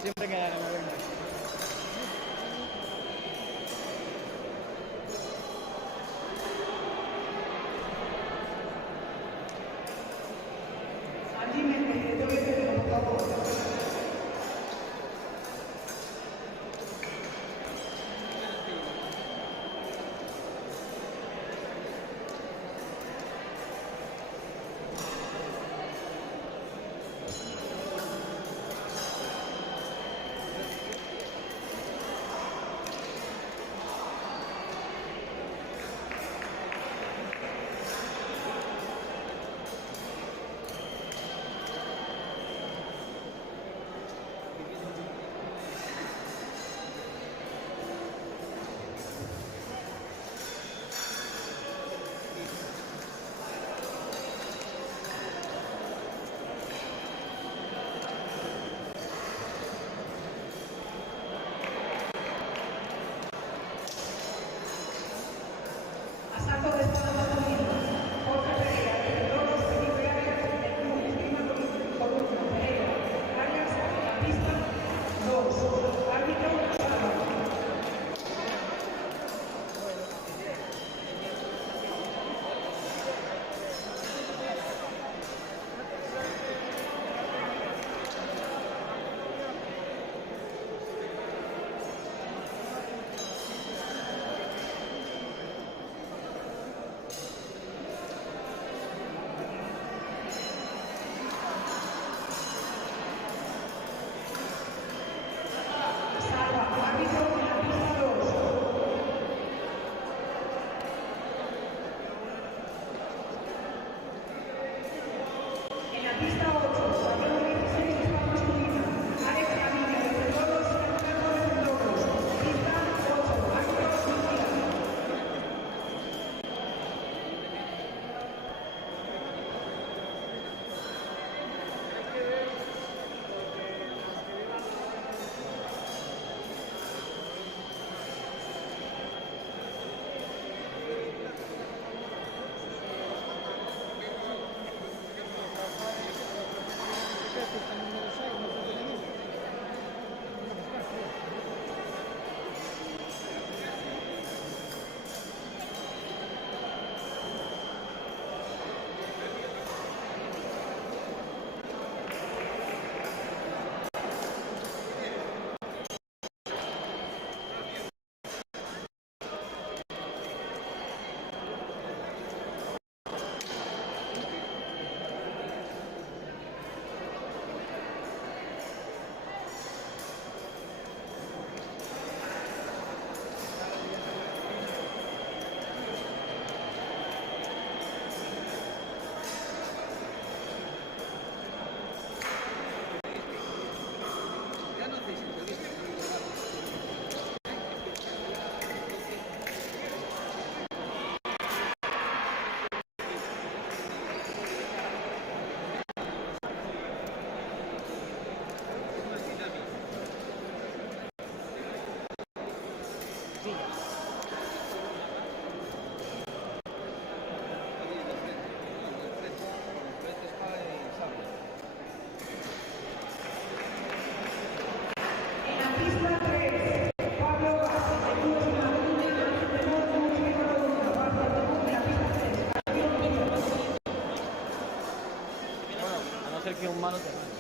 Siempre queda en la venta. Angie Méndez, de Toledo, por favor. Asalto de Estado masculino. Jorge Pereira, Pedrolos, Felipe Arias, del Club Esgrima Columna, Pereira. Arias, en la pista 2. Árbitro, Salva. Salva, árbitro, en la pista 2. En la pista 8, patrón 16, Estado masculina. Alex Ramírez, de Pedrolos, Campeonato de Pedrolos. Pista 8, árbitro, Lucía. En la pista 3, Pablo Vázquez, de Club Esgrima Columna, Ángel Temor, Club Esgrima Columna. Vázquez, Temor, en la pista 3. Partido Unidos. Bueno, a no ser que un malo te gane.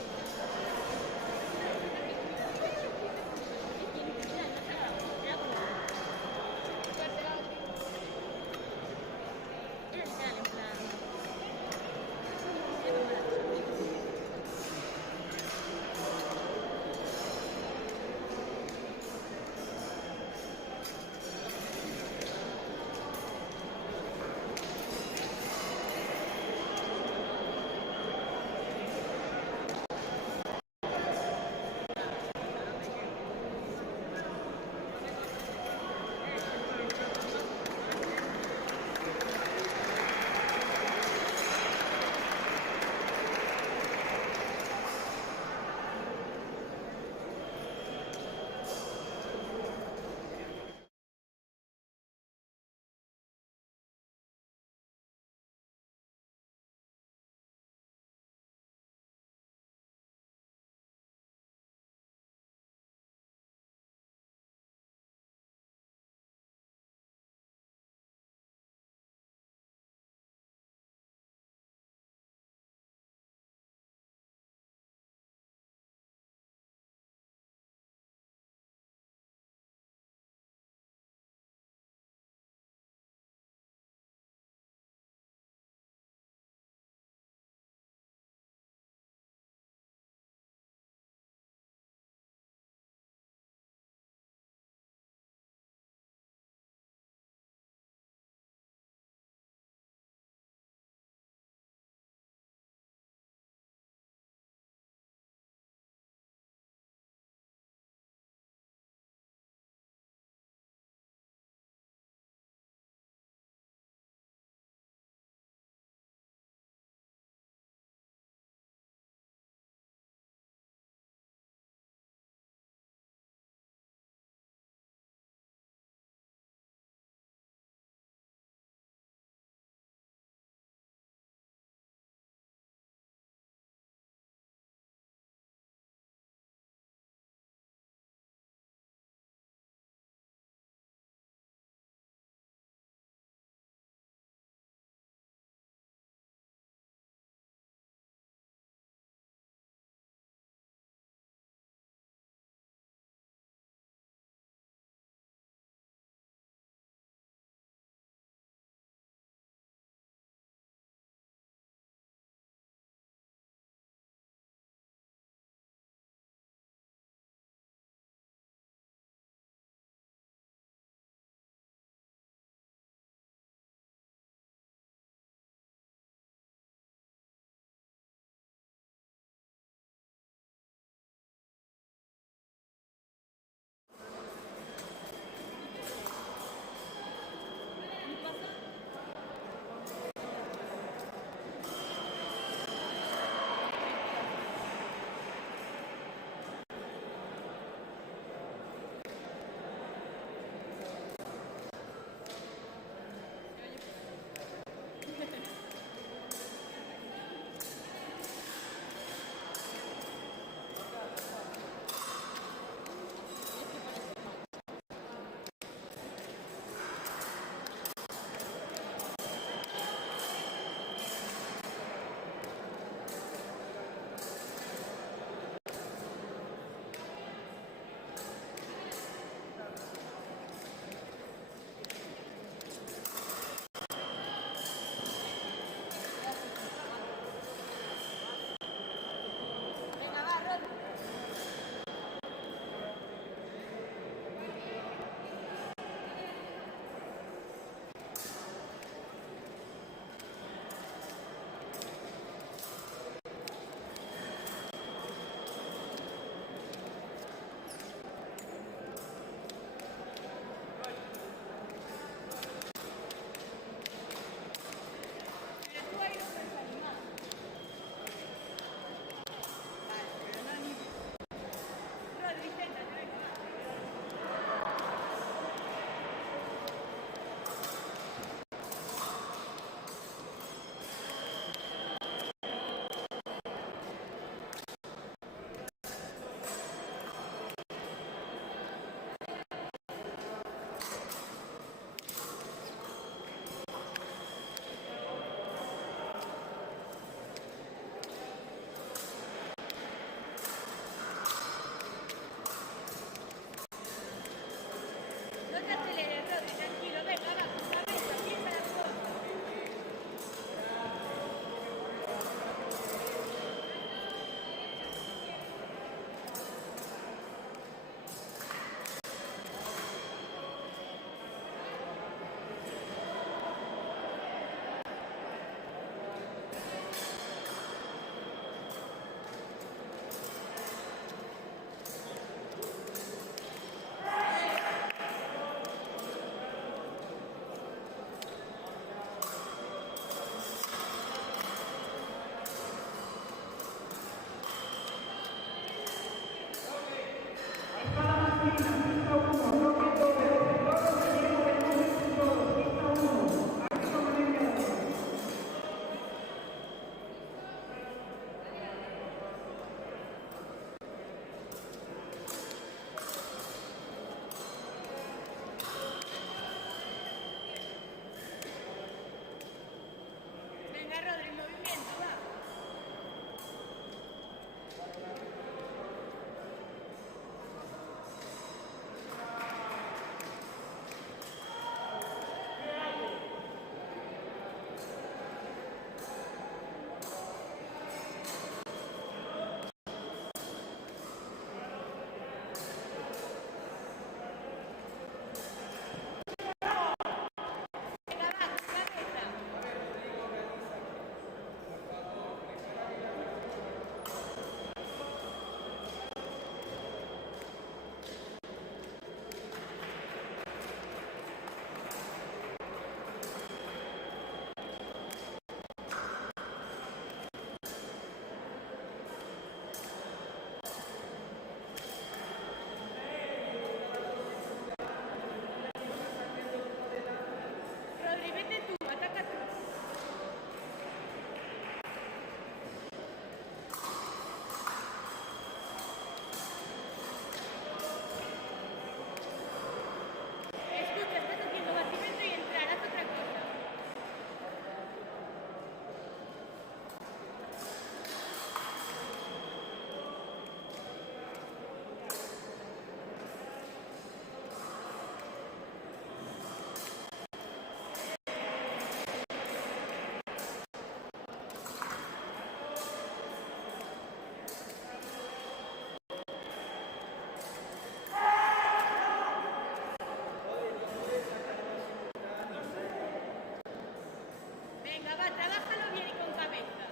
Venga, va, trabájalo bien y con cabeza.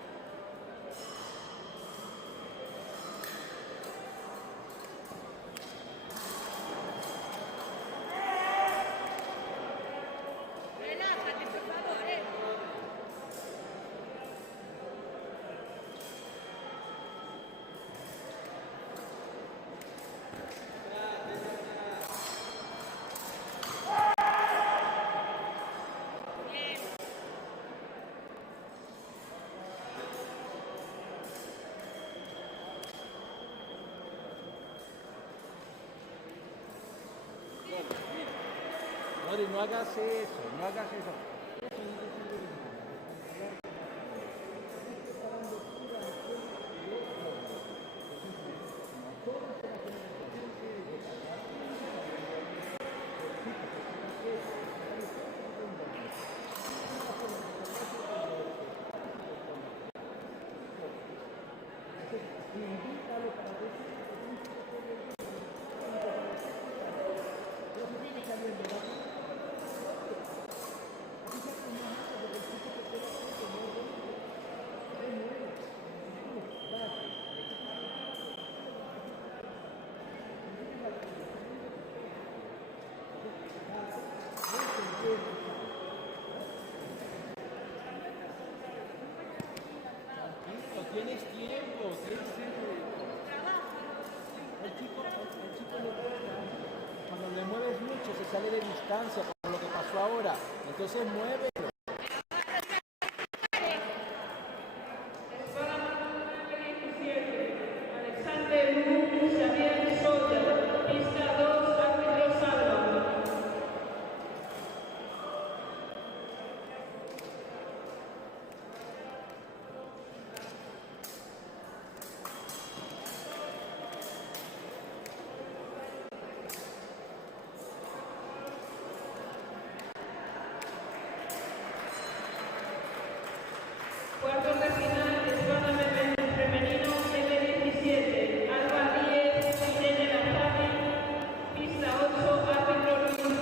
Relájate, por favor, Bien. Rodri, no hagas eso, no hagas eso. Tranquilo, tienes tiempo, tienes tiempo. El chico cuando le mueves mucho se sale de distancia, como lo que pasó ahora. Entonces muévelo. Alexander Luis Xavier Soya, pista 2, árbitro Salva. Cuartos de final, Espada femenino M17, Alba 10, Irene Lazari, pista 8, árbitro Luis.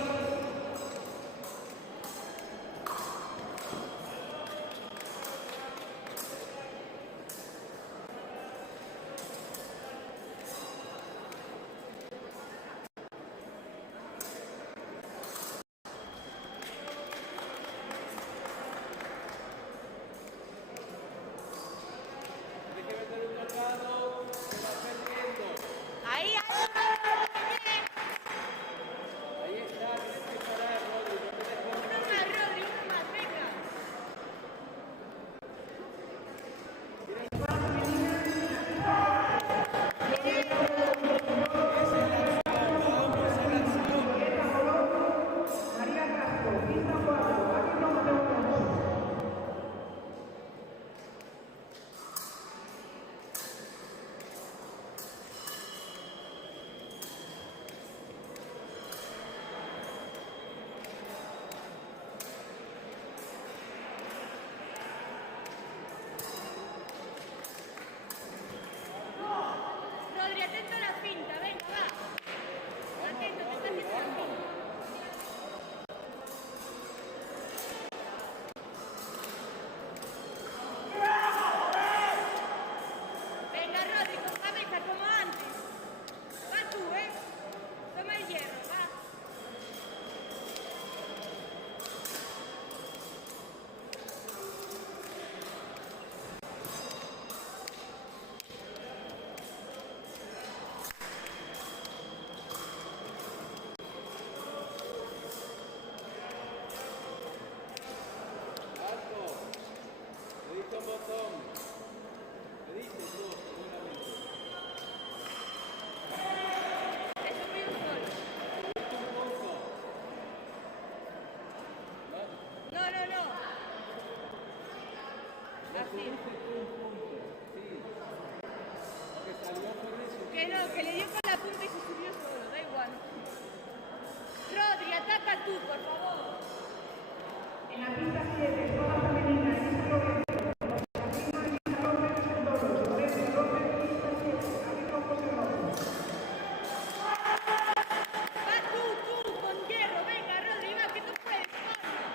Tiene que meter un tocado, se va perdiendo. Ahí, Ahí está, tienes que parar, Rodri, no te dejes uno más, Rodri, uno más, venga. María Castro, pista 4, árbitro Mateo Alonso. Rodri, atento a la finta, venga, va. Atento, te está haciendo la finta. Venga, Rodri, con cabeza como antes. Va tú, Toma el hierro, va. Alto, le diste un botón. Le diste tú, seguramente. Eso fue un solo. Le diste un punto. No, no, no. Le Así. subiste tú un punto. Sí. Lo que salió por eso. Que no, que le dio con la punta y se subió solo, da igual. Rodri, ataca tú, por favor. En la pista 7, Espada femenina, Elisa Lorenzo. Martín Elisa López, Lorenzo López, pista 7, árbitro José López. Va tú, con hierro, venga, Rodri, va, que tú puedes, vamos.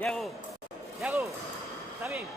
Yago, Yago, ¿está bien?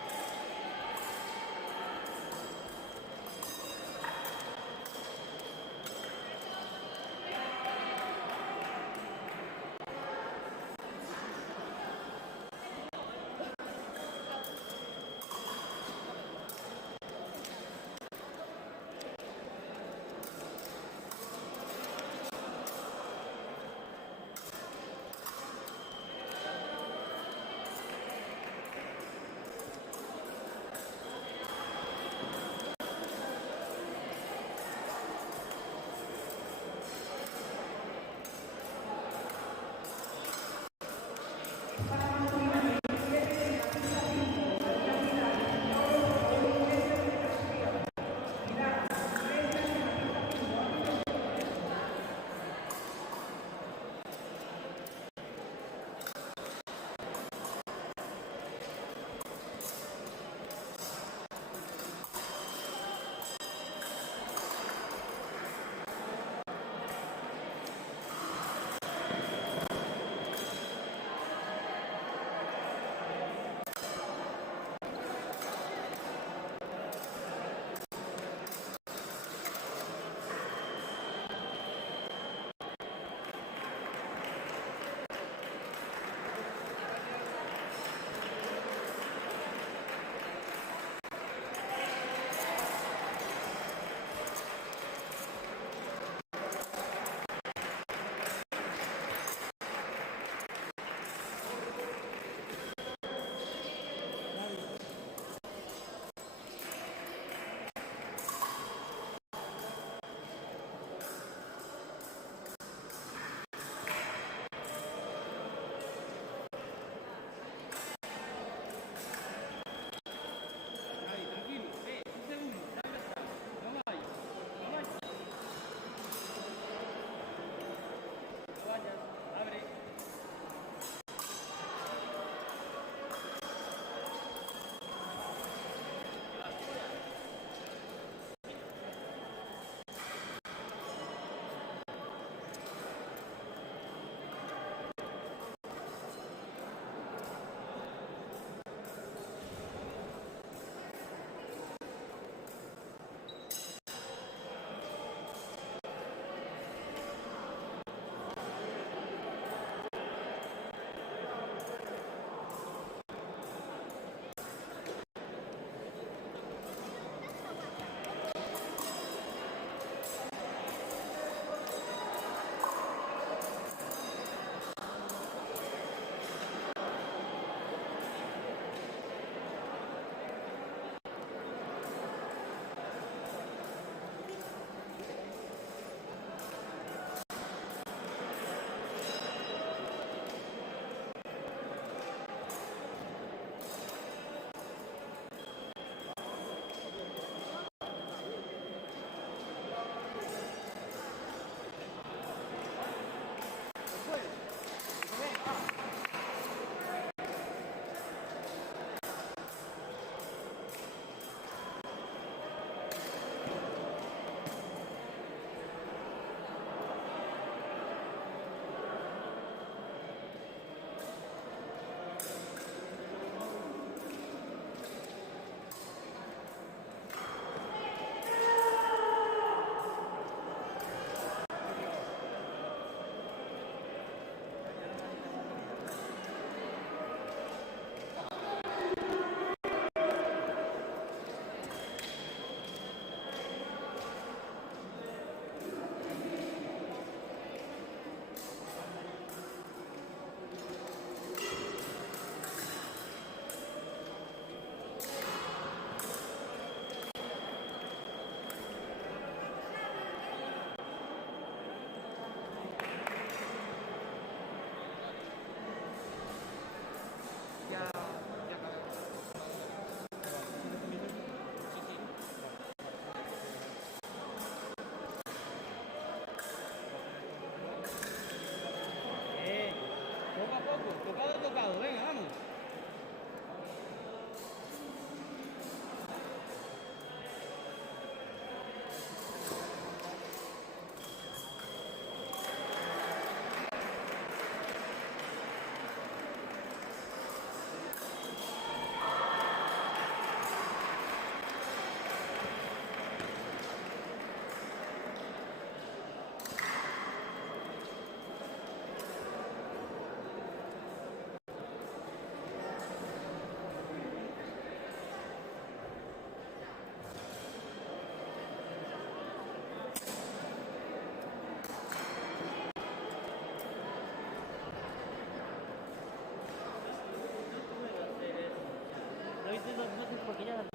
porque ya la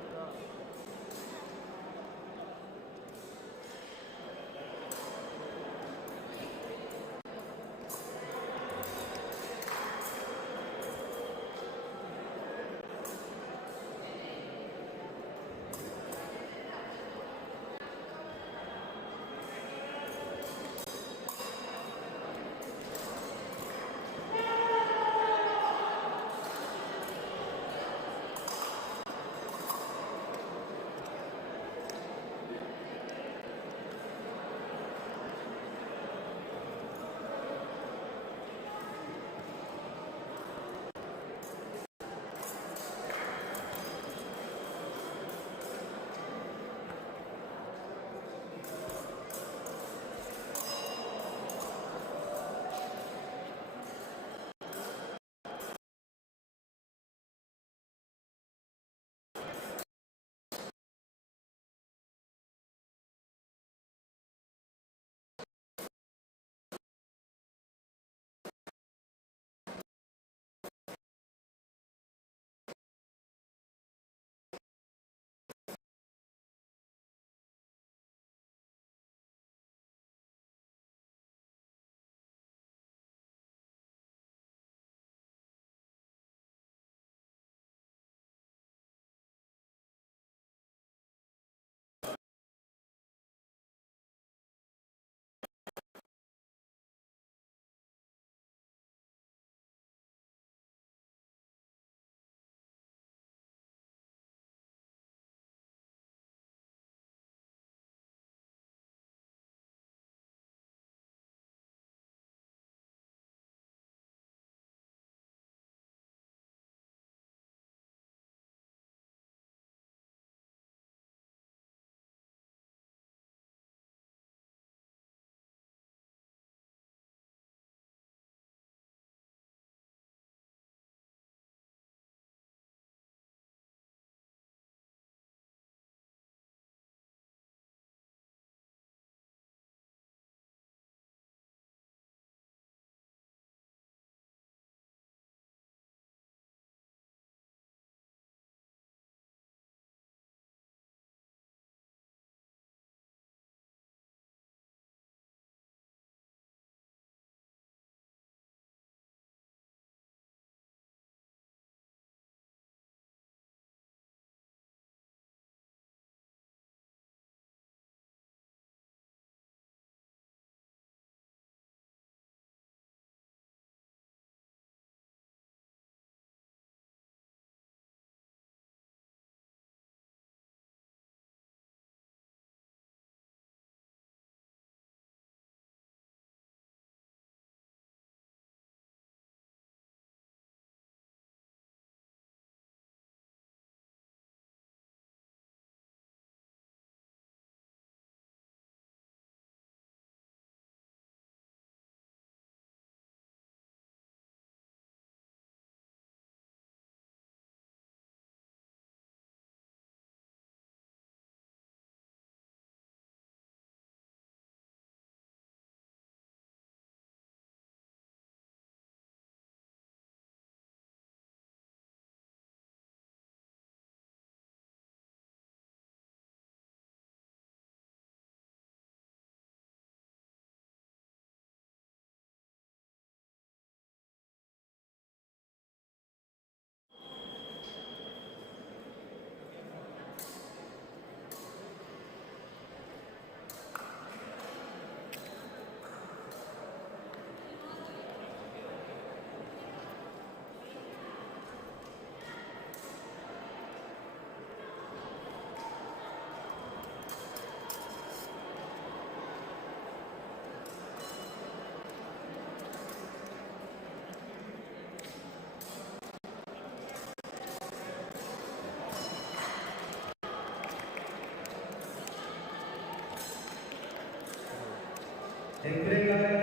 he Entrega de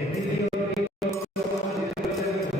Emilio Rico como director técnico.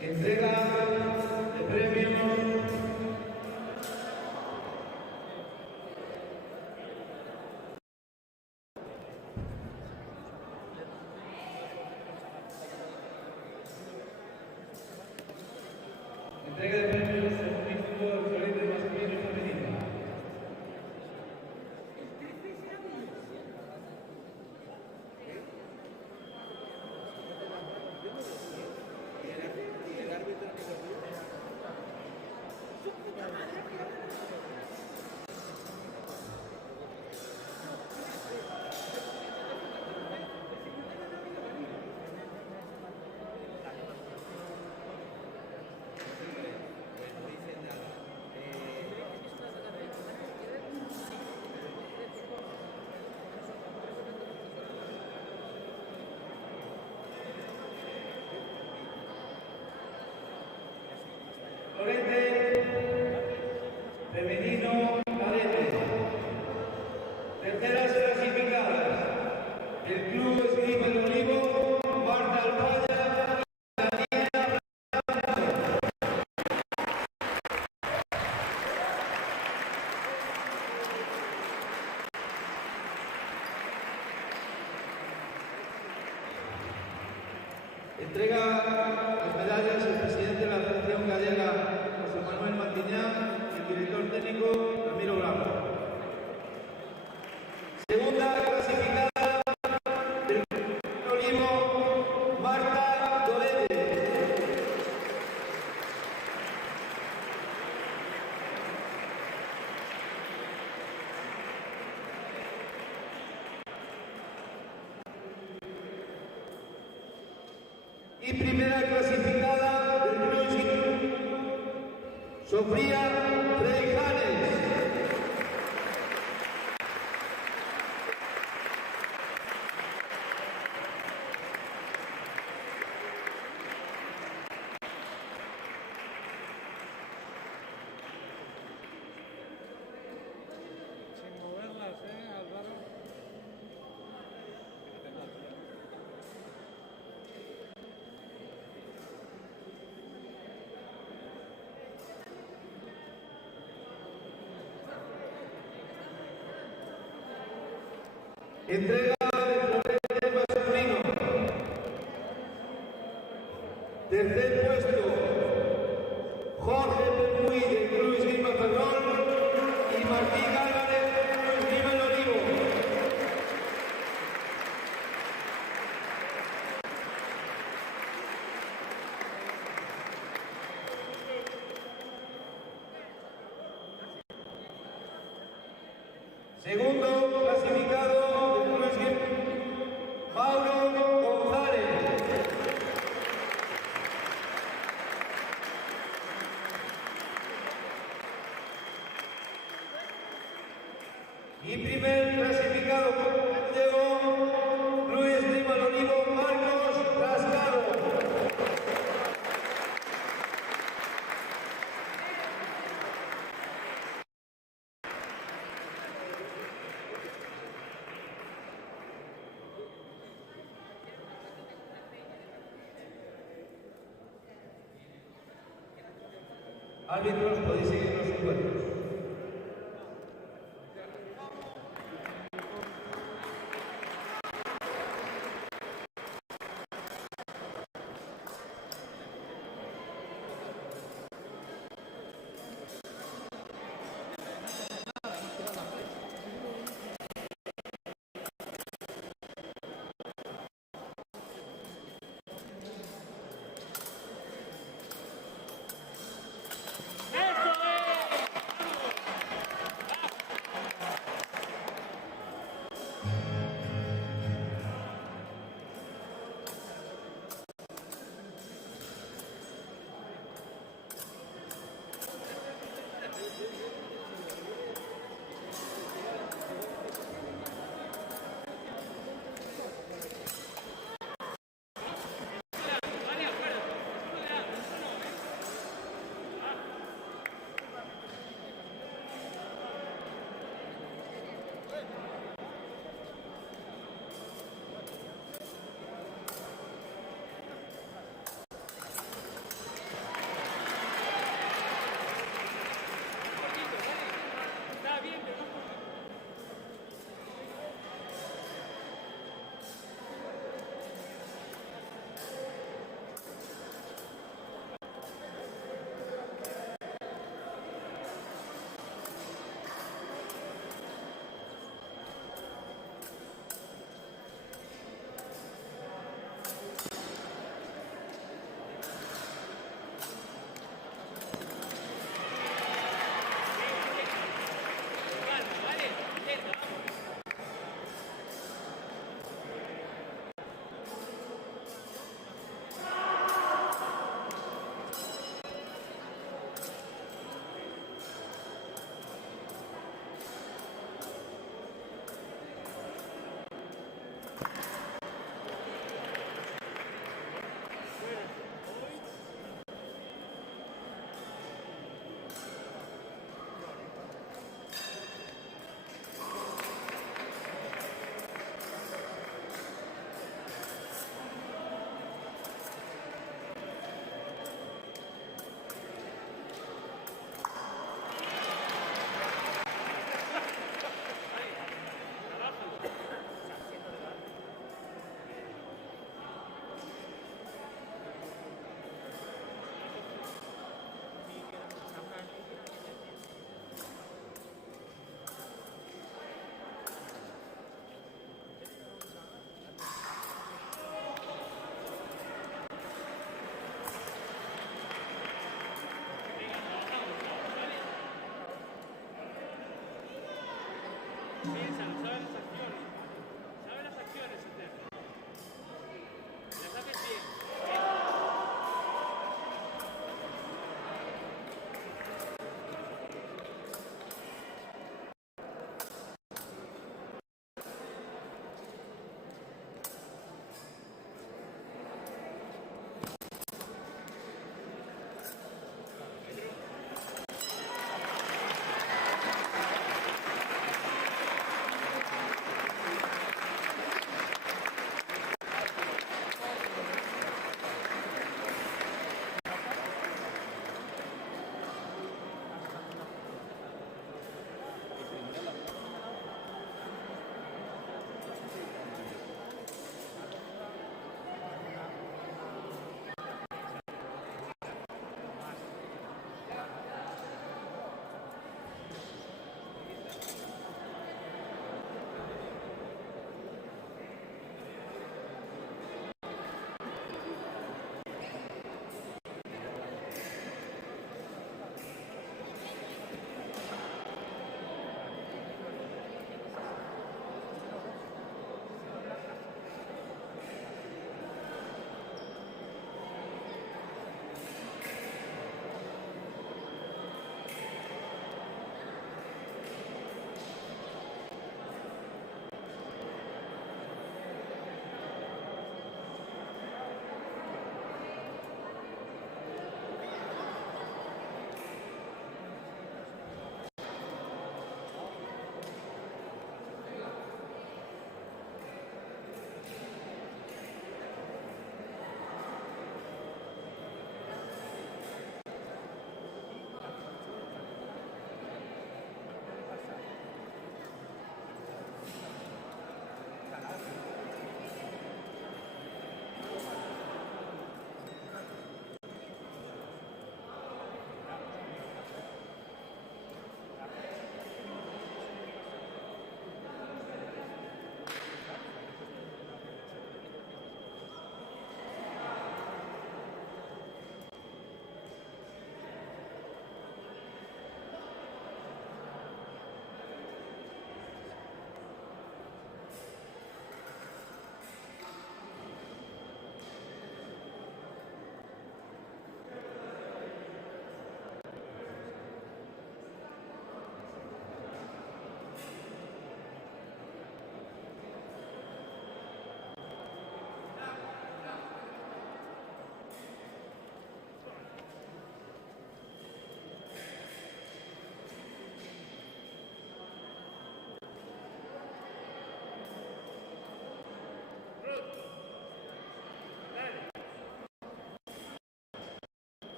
Entrega de premios. Entrega de premios en fútbol florete masculino y femenino. Florete femenino cadete. Terceras clasificadas. El Club Esgrima El Olivo, Marta Alfaya. Entrega las medallas el presidente de la Federación Gallega, José Manuel Mantiñán, y el director técnico, Ramiro Blanco. Segunda clasificada del Club Olivo, Marta Dorete. Y primera clasificada del Club Sofía Freijanes. Sin moverlas, Álvaro. Entrega de florete masculino. Tercer puesto, Jorge Permuy del Club Esgrima Ferrol y Martín Álvarez del Club Esgrima El Olivo. Segundo clasificado del Club Esgrima, Mauro González. Y primer clasificado Diego Club Esgrima El Olivo, Marcos Rascado. Árbitros, podéis seguir los encuentros. ¡Eso es!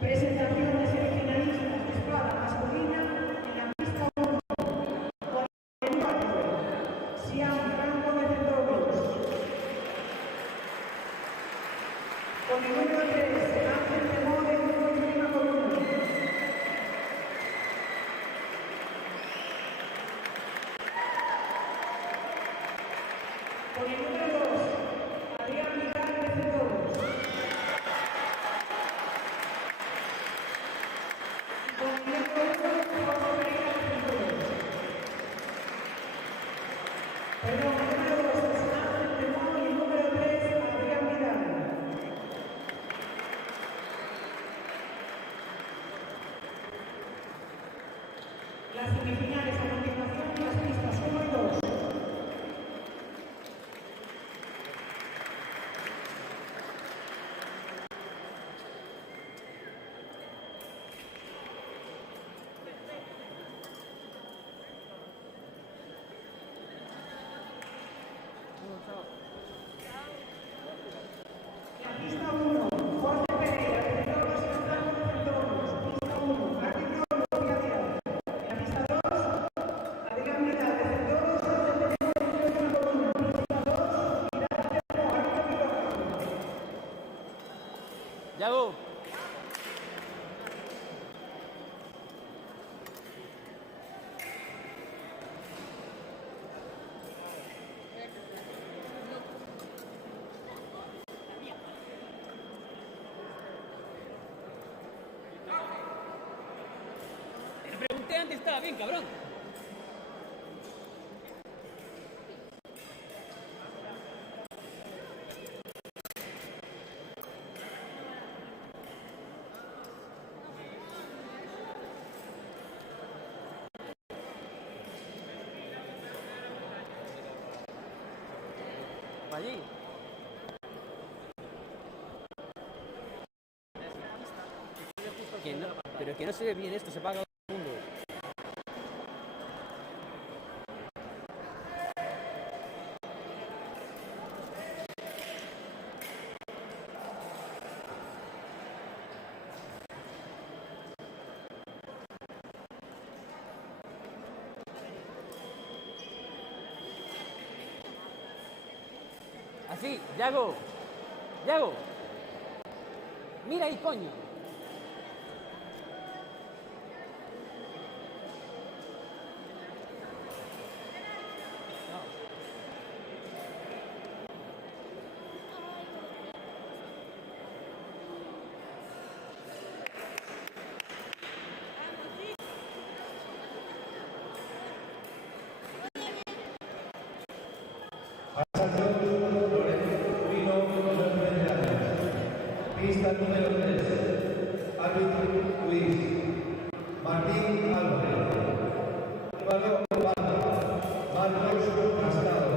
Presentación de semifinalistas de espada masculina en la pista 1. Con el número Siam Franco vencedores. Con el número 3, Ángel Temor del Grupo Esgrima Coruña. Con el número 2, Adrián Vidal vencedores. Con el número 1, Jorge Pereira vencedores. Perdón, el número 2 es Ángel Temor y el número 3, Adrián Vidal. Las semifinales a continuación en las pistas 1 y 2. La pista 1, Jorge Pereira, vencedor de Siam Franco vencedores. Pista 1, árbitro Lucía Díaz. La pista 2, Adrián Vidal, vencedores, Ángel Temor del Grupo Esgrima Coruña. Pista 2, Vidal Temor, árbitro quirófano. Yago. Te pregunté antes, estaba bien, cabrón. Allí. Que no, pero es que no se ve bien esto, se apaga todo el mundo. Así, Yago. Yago. Mira ahí, coño. Pista número 3, árbitro Luis, Martín Álvarez, Álvaro Pablo, Marcos Cascado,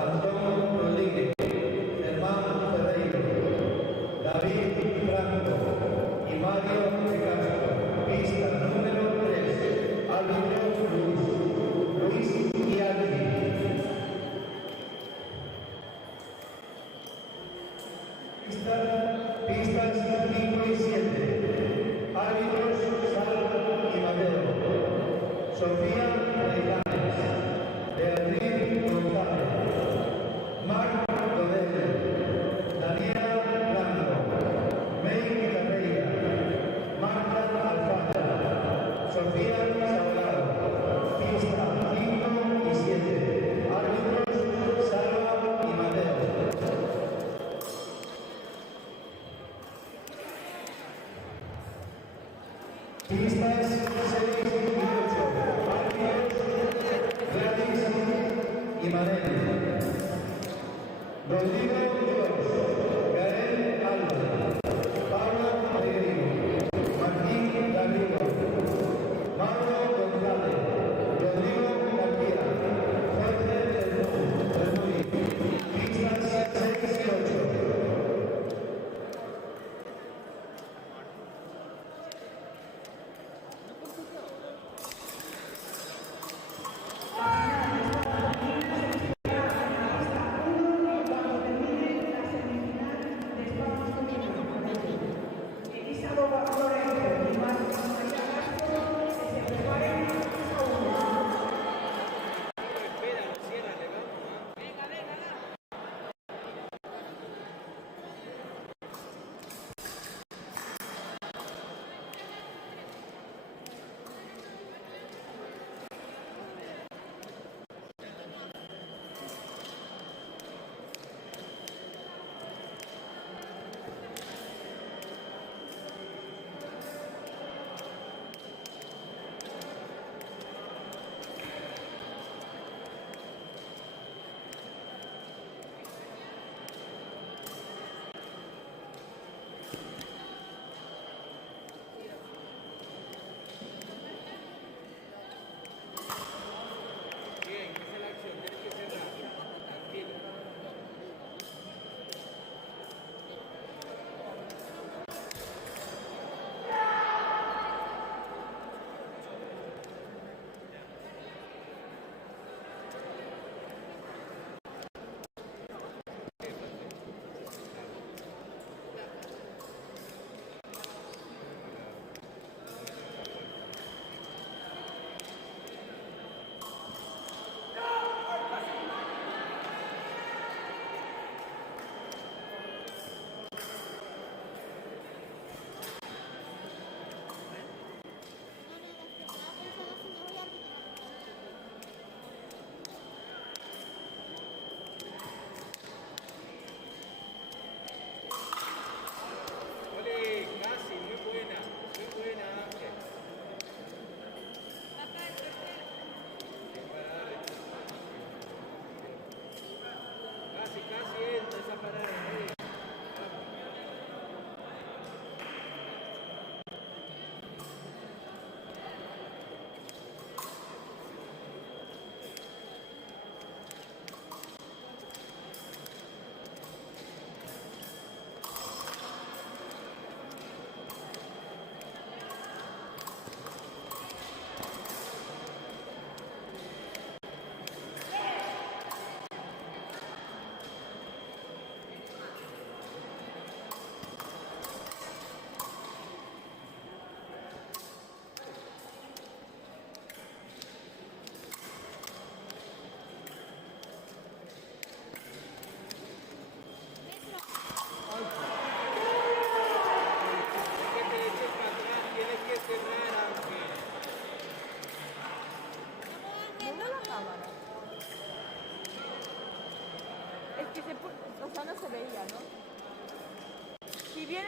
Antón Rodríguez, Germán Ferreiro, David Franco y Mario de Castro. Pista número 3, árbitro Luis y Ángel. Pistas 5 y 7. Árbitros Salva y Mateo. Sofía Reiganes. Beatriz González. Marc Rodríguez. Daniela Blanco. May Carreira. Marta Alfaya. Sofía Salgado. Pista 5 y 7. Árbitros Salva y Mateo. Pistas 6 y 8, árbitros Gladys y Madeleine. Rodrigo Dios, Gael Álvarez, Pablo Pereiro, Martín Garrido, Mauro González, Rodrigo García, Jorge Bermúdez. Pistas 6 y 8. Cuando termine la semifinal de espada masculina.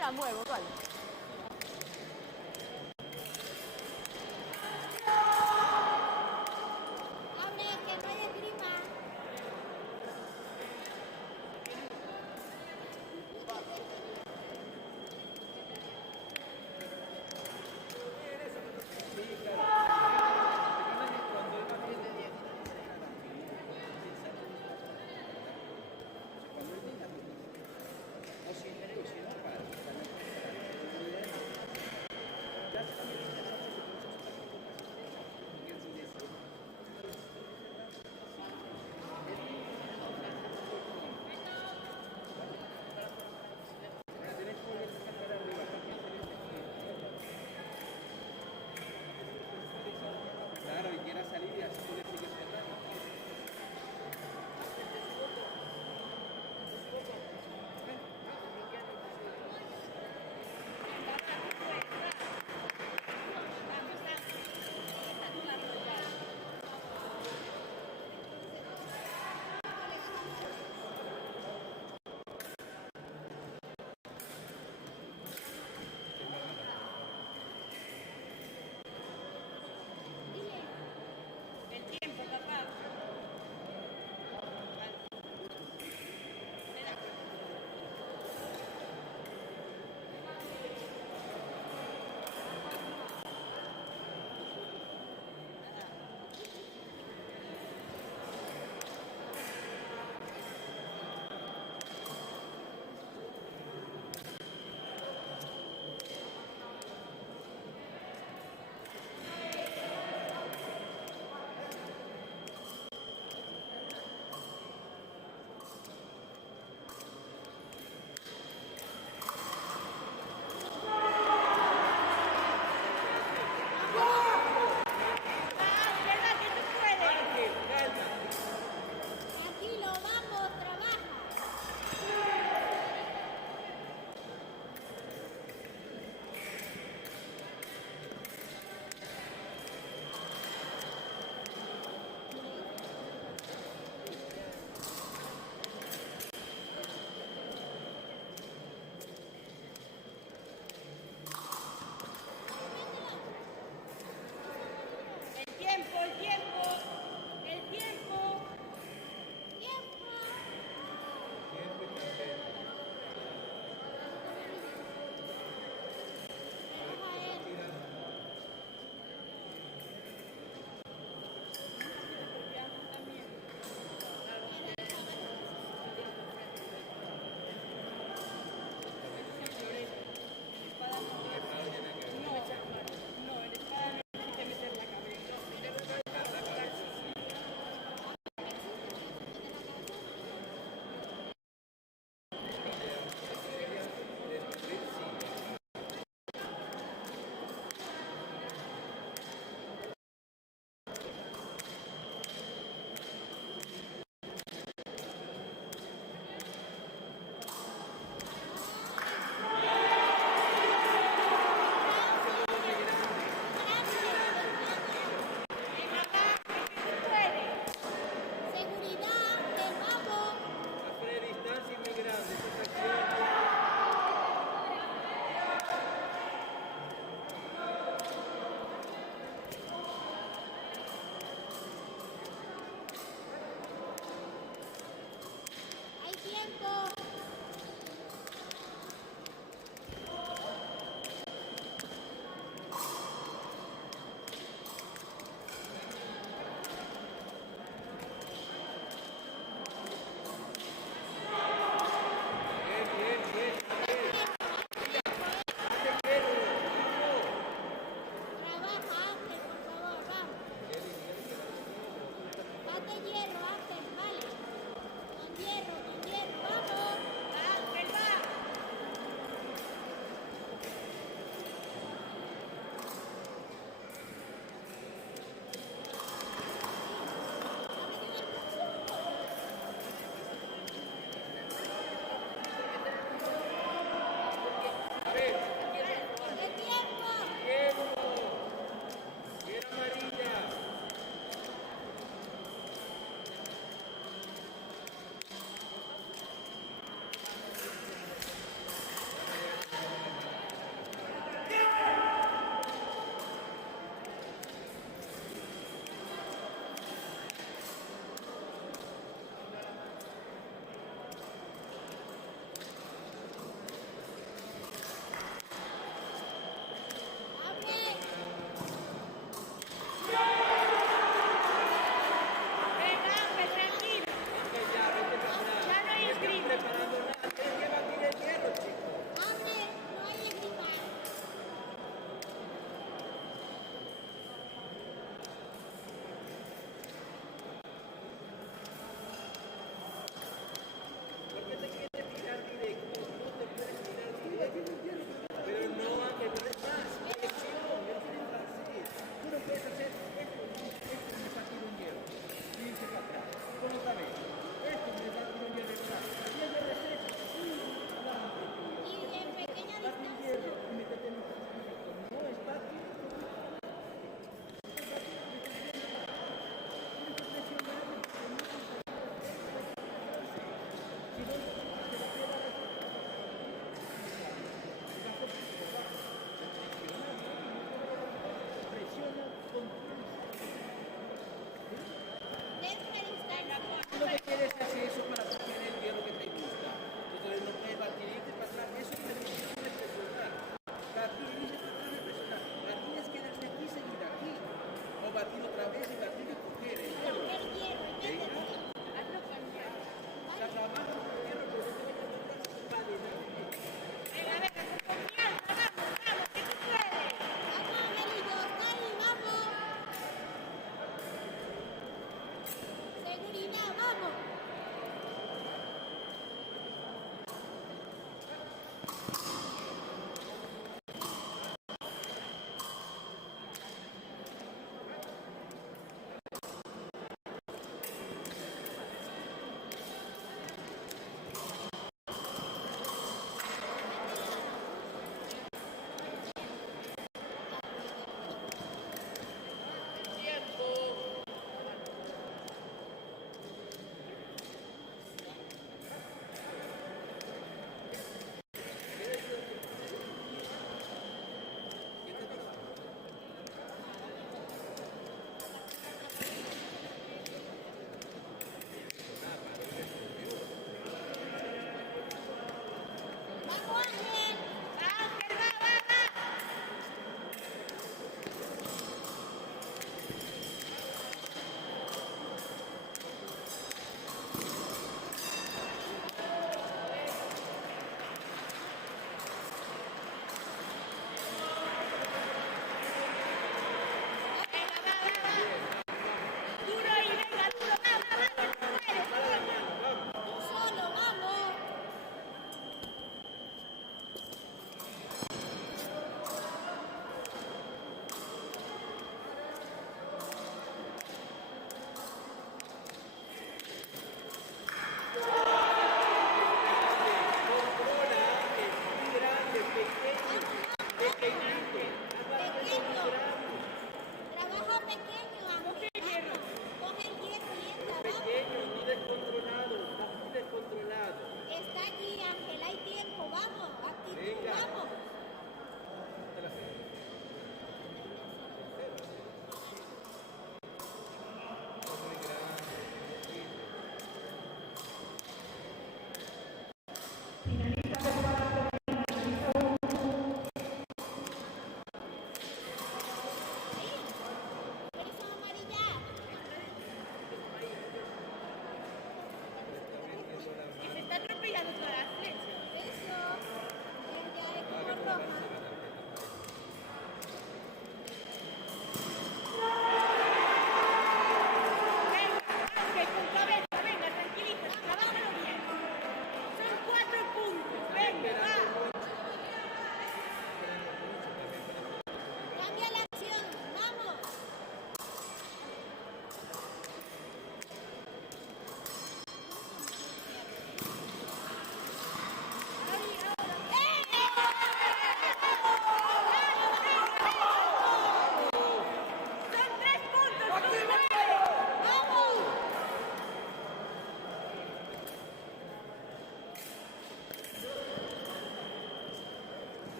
la muevo, vale. Abre, que no hay esgrima. Claro, y quiera salir y así tú le sigues cerrando. El tiempo, papá. Tranquilo, vamos, trabaja. El tiempo, el tiempo, el tiempo. Tiempo. No, el espada necesita meter la cabeza. Seguridad, del vamos. Hacer distancia muy grande, esa acción. Hay tiempo. Bien, bien, bien, bien. Trabaja, Ángel, por favor, vamos. Date hierro, Ángel, vale. Con hierro, vamos. Ángel, va. A ver, ¡El tiempo! tiempo. Bien amarilla.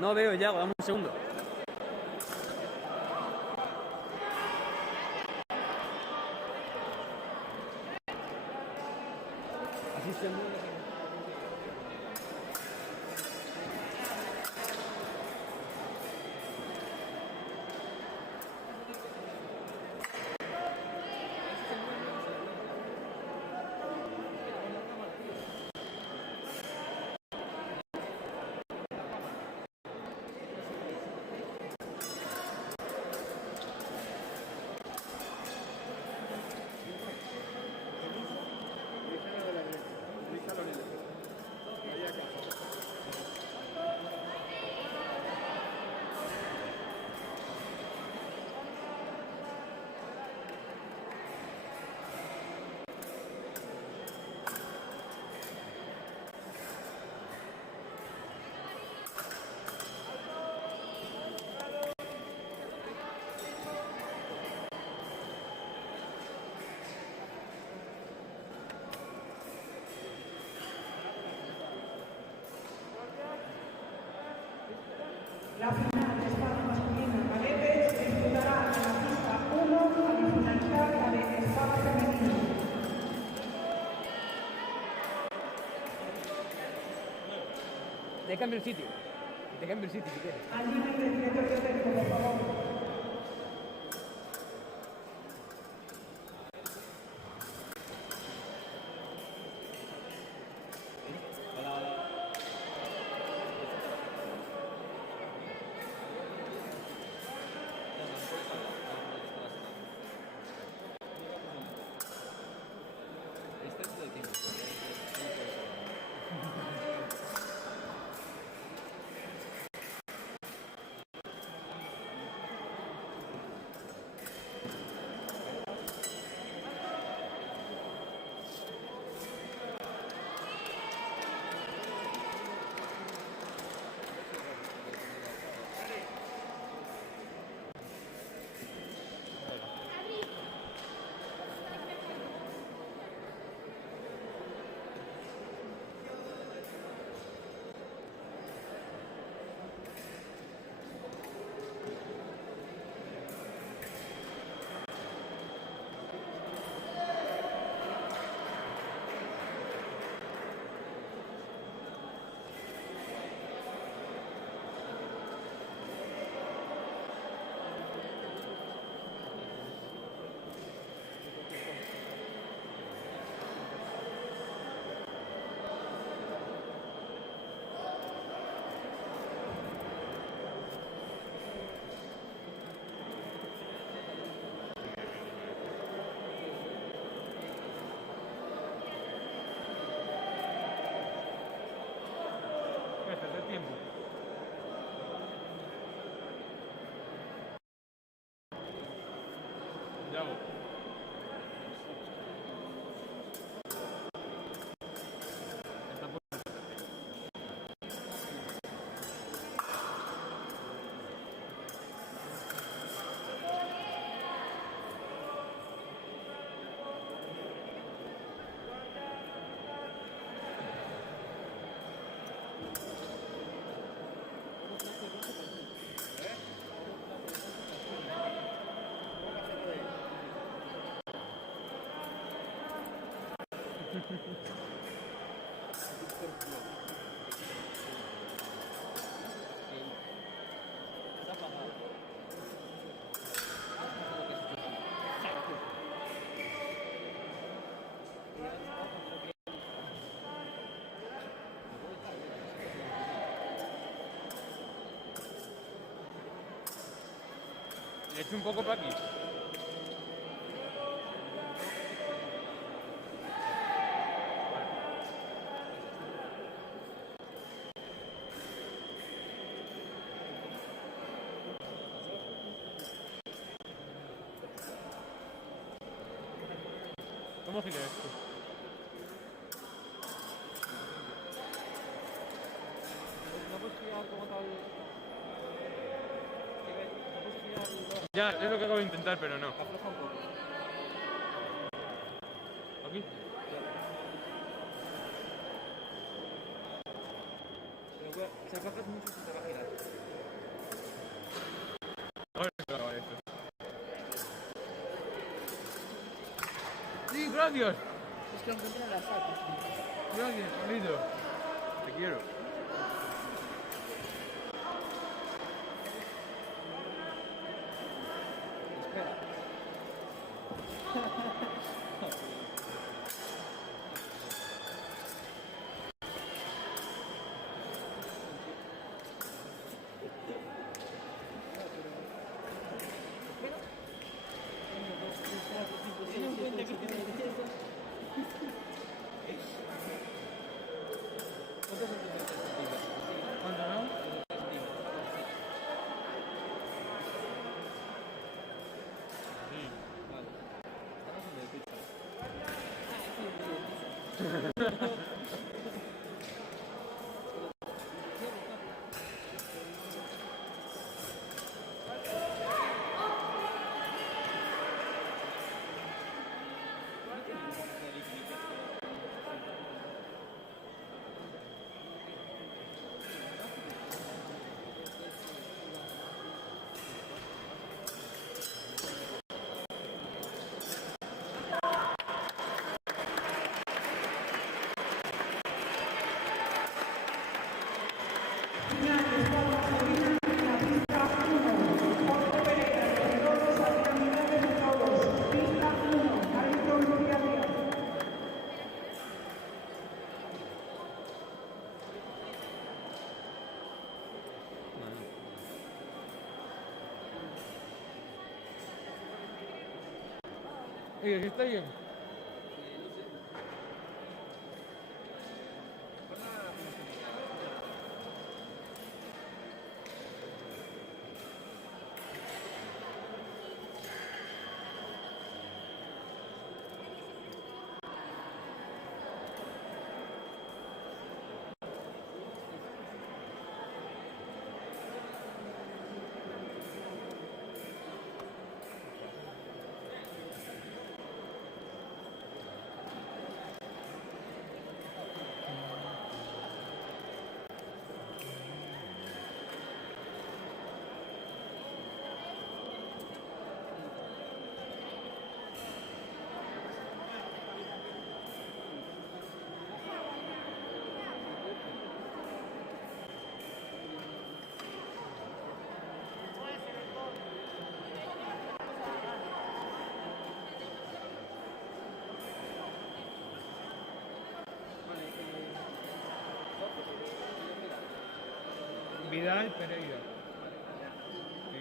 No veo, Yago, dame un segundo. Así se mueve. La final de espada masculina en cadetes se disputará en la pista 1 al finalizar la de espada femenina. Te cambio el sitio. Te cambio el sitio si quieres. Al límite del director de técnico, por favor. Tiempo. Yago. Está por... Le echo un poco para aquí. ¿Cómo gira esto? No puedes girar como tal. No puedes girar. Ya, es lo que acabo de intentar, pero no. Afloja un poco. Aquí. Pero Si apartas mucho se te va a girar. Ahora se graba esto. Sí, gracias. Es que lo encuentro en la saco. Gracias, bonito. Te quiero. Espera. ¿Cuánto no? Oye, ¿sí está bien? Vidal Pereira. Sí.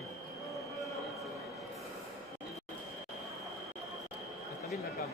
Está bien la cama.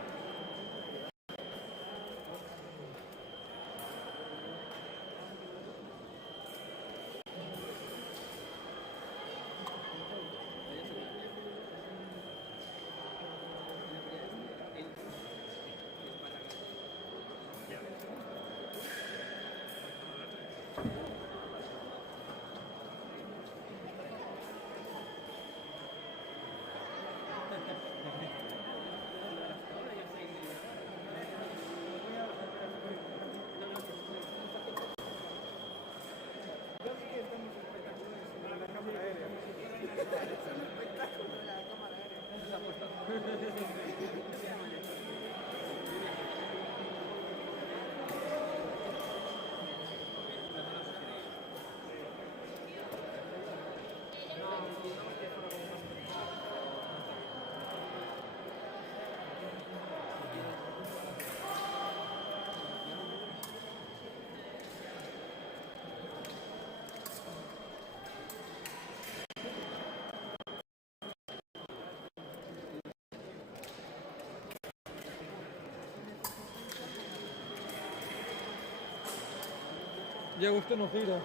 Diego, esto no gira.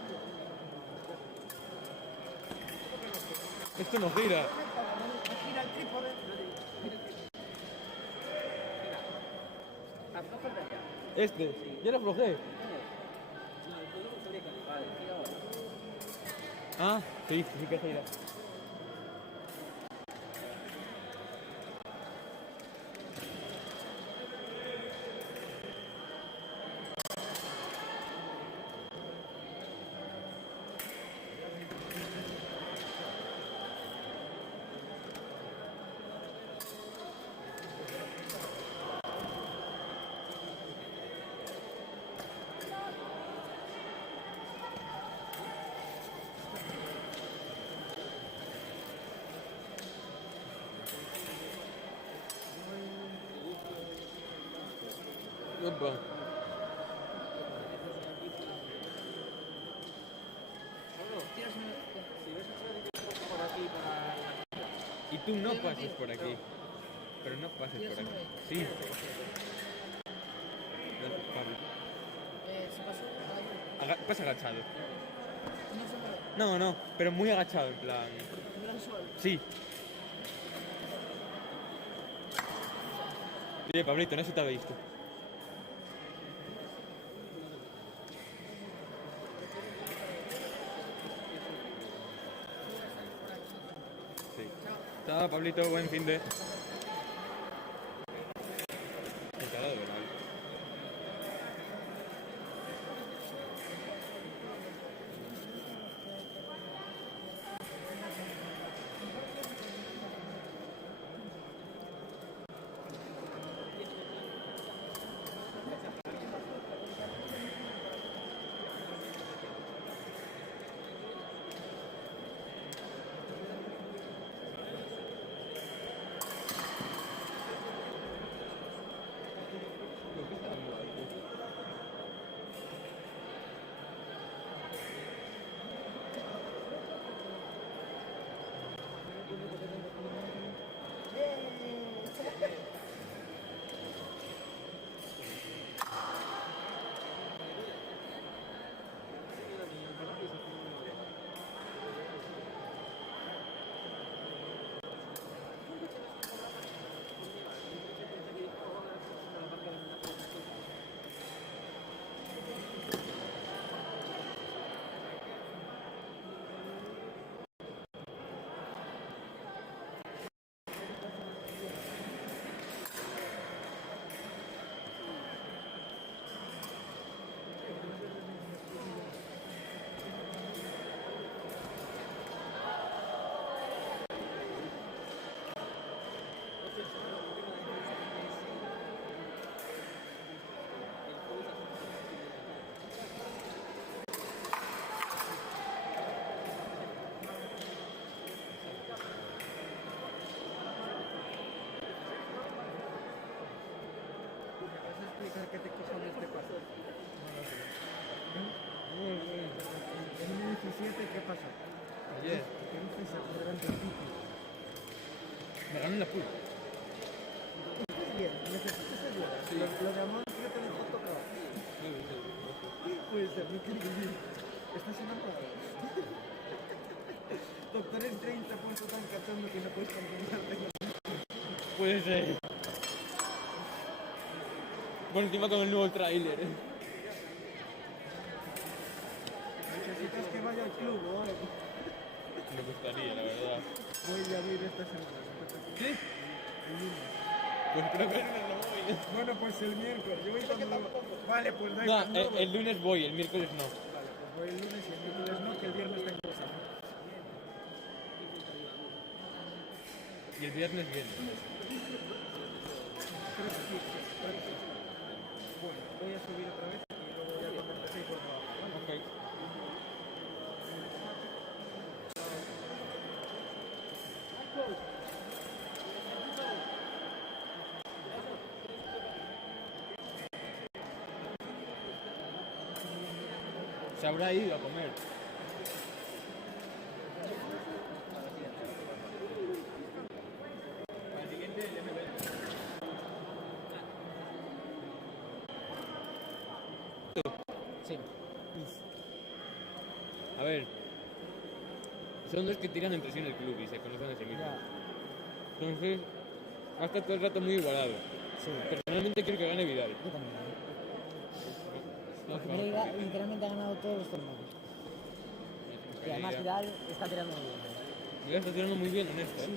Esto no gira. Gira el trípode. Este. Ya lo aflojé. Ah, sí, sí que gira. Opa. Y tú no pases por aquí. Pero no pases por aquí. Sí. Gracias, Pablo. Se pasó. Pasa agachado. No se mueve. No, no, pero muy agachado, en plan. Mira el suelo. Sí. Oye, Pablito, no se te ha visto. Sí. Chao, Pablito, buen fin de. Encalado, ¿verdad? ¿Qué te quiso este paso? En el 17, ¿qué pasó? Ayer. ¿Qué dices por delante del Titi? Me gané la pool. ¿Estás bien? ¿Necesitas ayuda? Sí. Lo de Amor yo te dejo tocado. Puede ser, no quiero vivir. ¿Estás enamorado? Doctor Strange te ha puesto tan cachondo que no puedes concentrarte en Puede ser. Por encima con el nuevo tráiler. Necesitas que vaya al club, ¿o algo? Me gustaría, la verdad. Voy a ir esta semana. ¿Sí? El lunes. Pues creo que el lunes no voy. Bueno, pues el miércoles. Yo voy cuando... Vale, pues da No, igual. el lunes voy, el miércoles no. Vale, pues voy el lunes y el miércoles no, que el viernes tengo examen. Y el viernes viene. Creo que sí, creo que sí. Bueno, voy a subir otra vez y luego ya cuando empecé por trabajo. Ok. Se habrá ido a comer. Sí. A ver, son dos que tiran entre sí en el club y se conocen a sí mismos. Ya. Entonces, va a estar todo el rato muy igualado. Sí. Personalmente quiero que gane Vidal. Yo también. No, Porque Vidal literalmente ha ganado todos los torneos. Y además Vidal está tirando muy bien. Vidal está tirando muy bien en esto, ¿eh?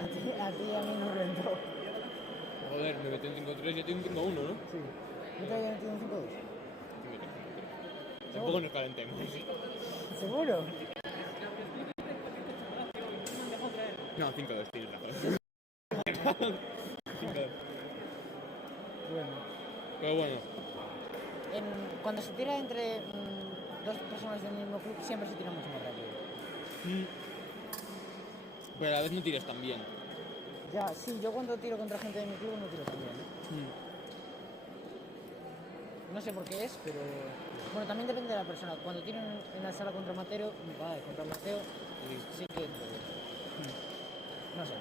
A ti y a mí nos rentó. Joder, me metí en 5-3 y a ti en 5-1, ¿no? Sí. ¿No te había metido en 5-2? Tampoco nos calentemos. ¿Seguro? No, 5-2, tienes razón. 5-2. Bueno. Pero bueno, Cuando se tira entre dos personas del mismo club, siempre se tira mucho más rápido. pero a la vez no tiras tan bien. Ya, sí, yo cuando tiro contra gente de mi club no tiro tan bien. No sé por qué es, pero... Bueno, también depende de la persona. Cuando tienen en la sala contra Mateo, sí que... No sé.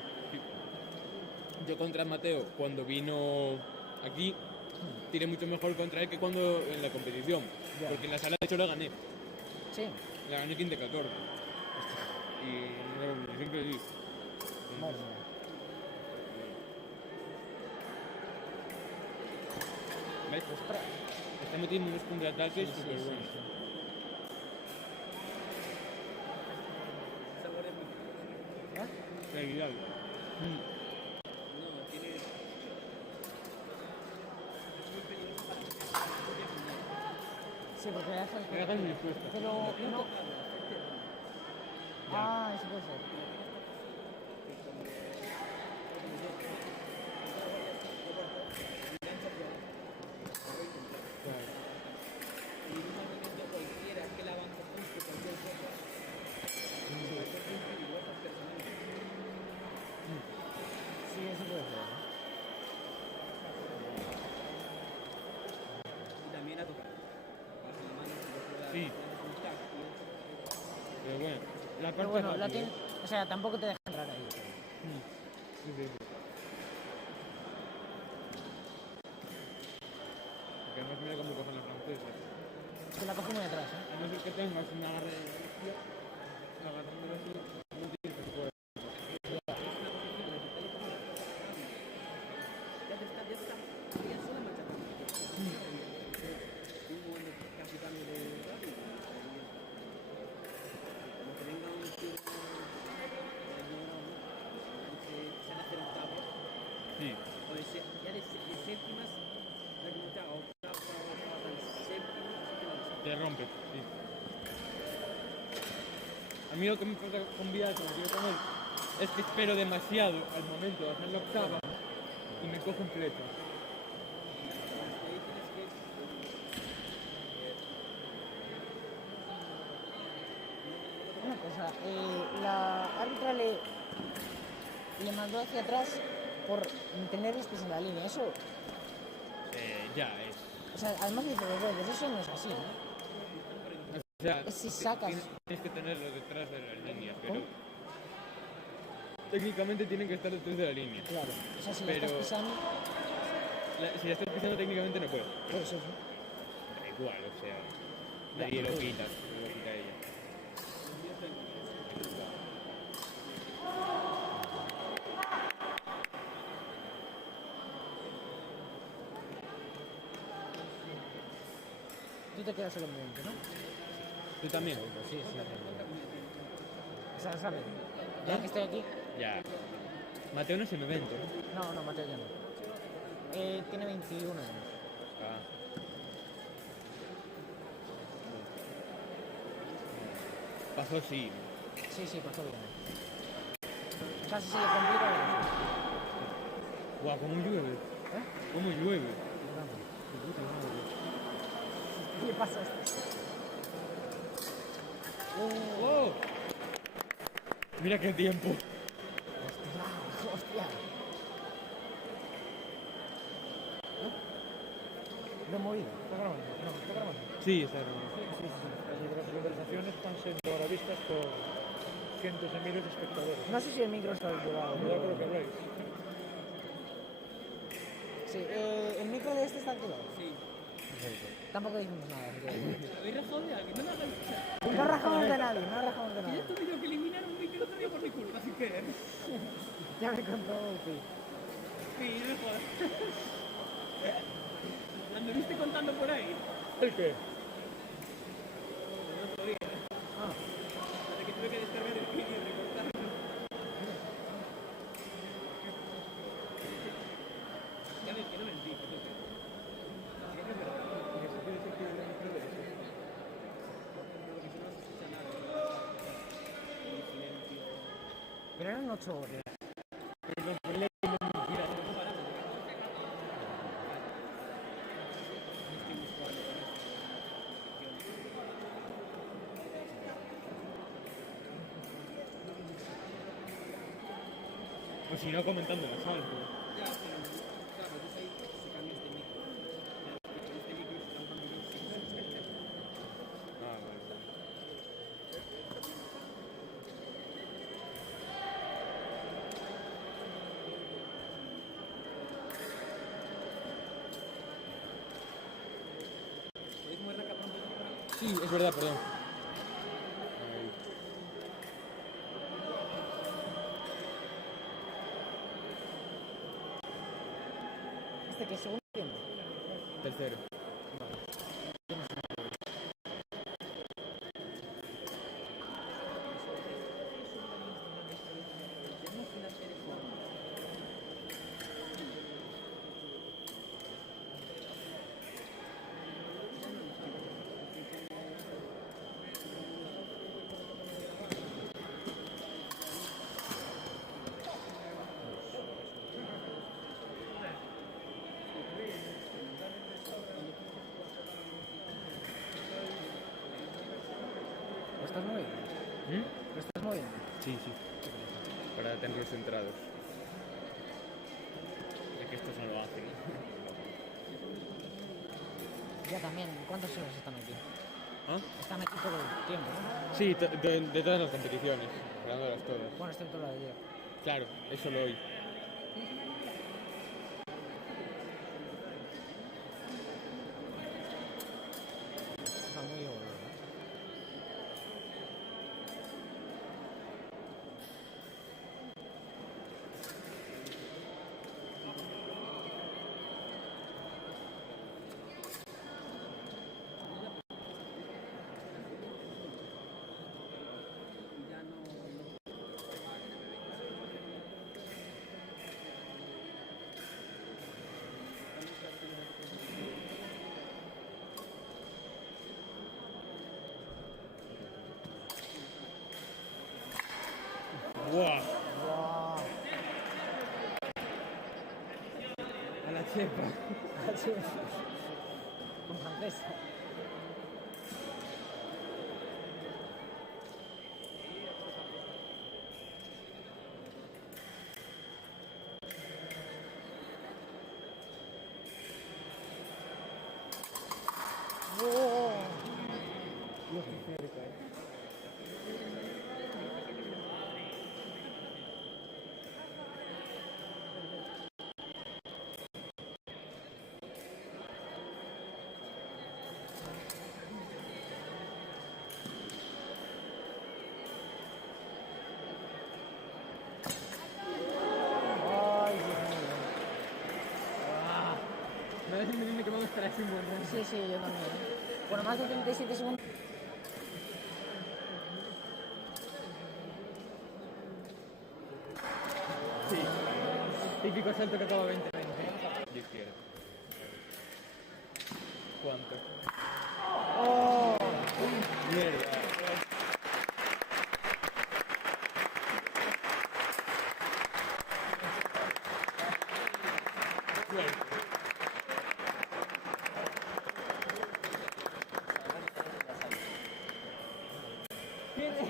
Yo contra Mateo, cuando vino aquí, tiré mucho mejor contra él que cuando en la competición. Ya. Porque en la sala de hecho la gané. Sí. La gané 15-14. Y en la competición que di. Madre mía. ¿Ves? Ostras. Está metiendo unos contraataques Sí, súper sí, buenos. sí. ¿Eh? Realidad. No, tiene... Es muy peligroso para Sí, porque le dejas... Me dejas indispuesta. Pero no... Ah, eso puede ser. Y en un movimiento cualquiera que la avanza justo cualquier cosa, puede ser muy peligrosa personalmente. Sí, eso puede ser. Y también a tocar. Con las manos, Sí. Pero bueno, la parte Pero bueno, la rápida. tiene... O sea, tampoco te deja entrar ahí. Sí, sí, sí. Porque además mira cómo cogen los franceses. Es que la coge muy atrás, ¿eh? A no ser que tengas una agarre de bestia, agarrándolo así, no tienes que poder. Ya está, ya solo machacando. Un momento casi cambio de radio. Como que venga un tío se han hacer octavos, Sí. o de ya de séptimas, remontar a octava, séptimas, Te rompe, sí. A mí lo que me pasa con Vidal, como digo con él, es que espero demasiado al momento de hacer la octava y me cogen flechas. Una cosa, la árbitra le mandó hacia atrás por tener los pies en la línea. Eso, Ya es. o sea, además dice dos veces, eso no es así, ¿no? O sea, Si sacas... tienes que tenerlo detrás de la línea, pero ¿Cómo? técnicamente tienen que estar detrás de la línea. Claro, o sea, si Pero- la estás pisando, Si la estás pisando técnicamente no puedes. pues eso. Da igual, o sea, Ya, nadie lo pues. quita, lo quita ella. Tú te quedas solo en 20, ¿no? ¿Tú también? Sí, sí. O sea, ¿sabes? Ya que estoy aquí... Ya. Mateo no es M20, ¿no? No, Mateo ya no. Tiene 21 años. Ah. Pasó sí. Sí, pasó bien. Casi se le complica. Guau, cómo llueve. ¿Eh? Cómo llueve. ¿Qué le pasa a esto? ¡Oh! Mira qué tiempo. ¡Hostia! ¿Lo he movido? ¿Está grabando? No, está grabando. Sí, está grabando. Las conversaciones están siendo ahora vistas por cientos de miles de espectadores. No sé si el micro está activado. Cuidado con lo que habláis. Sí, el micro de este está activado. Sí. Tampoco dijimos nada. así que- ¿Habéis rajado de alguien? No me hagáis echar. No rajamos de nadie, no rajamos de Y nadie. esto me dio que eliminar un vídeo el otro día por mi culpa, sin querer. Ya me contó, sí. Sí, no me jodas. ¿La anduviste contando por ahí? ¿El qué? El otro día. Ah, Hasta que tuve que descargar el vídeo y recortarlo. Ya ves que no mentí, que tú qué. Sí, es verdad. ¿Y eso quiere decir que el micro de ese? Porque si no se escucha nada. El silencio. pero eran 8 horas. O si no, comentando en la sala. Ya, pero claro, yo ahí se cambia este micro. Este micro es tan sí, es verdad, perdón. Ahí. ¿Este que es segundo tiempo? Tercero. ¿Lo estás moviendo? ¿Lo estás moviendo? Sí, sí. Para tenerlos centrados. Es que estos no lo hacen. Ya también. ¿Cuántas horas están aquí? ¿Ah? Están aquí todo el tiempo, ¿no? Sí, de todas las competiciones. Ganándolas todas. Bueno, excepto la de ayer. Claro, eso lo hoy. Está muy bueno, ¿no? ¡Buah! ¡Wow! A la chepa. Con francesa. ¡Oh! Dios, qué cerca, Ay, Dios mío. Ah. Me quemamos para ese momento. Sí, sí, yo también. Bueno, más de 37 segundos. Sí. Típico salto que acaba 20-20. De izquierda. ¿Cuánto? ¡Oh! Mierda.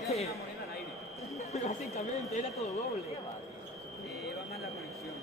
¿Qué? Básicamente era todo doble. Va mal la conexión.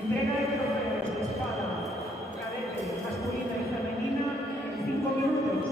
Entrega de trofeos de espada, cadete, masculina y femenina en 5 minutos.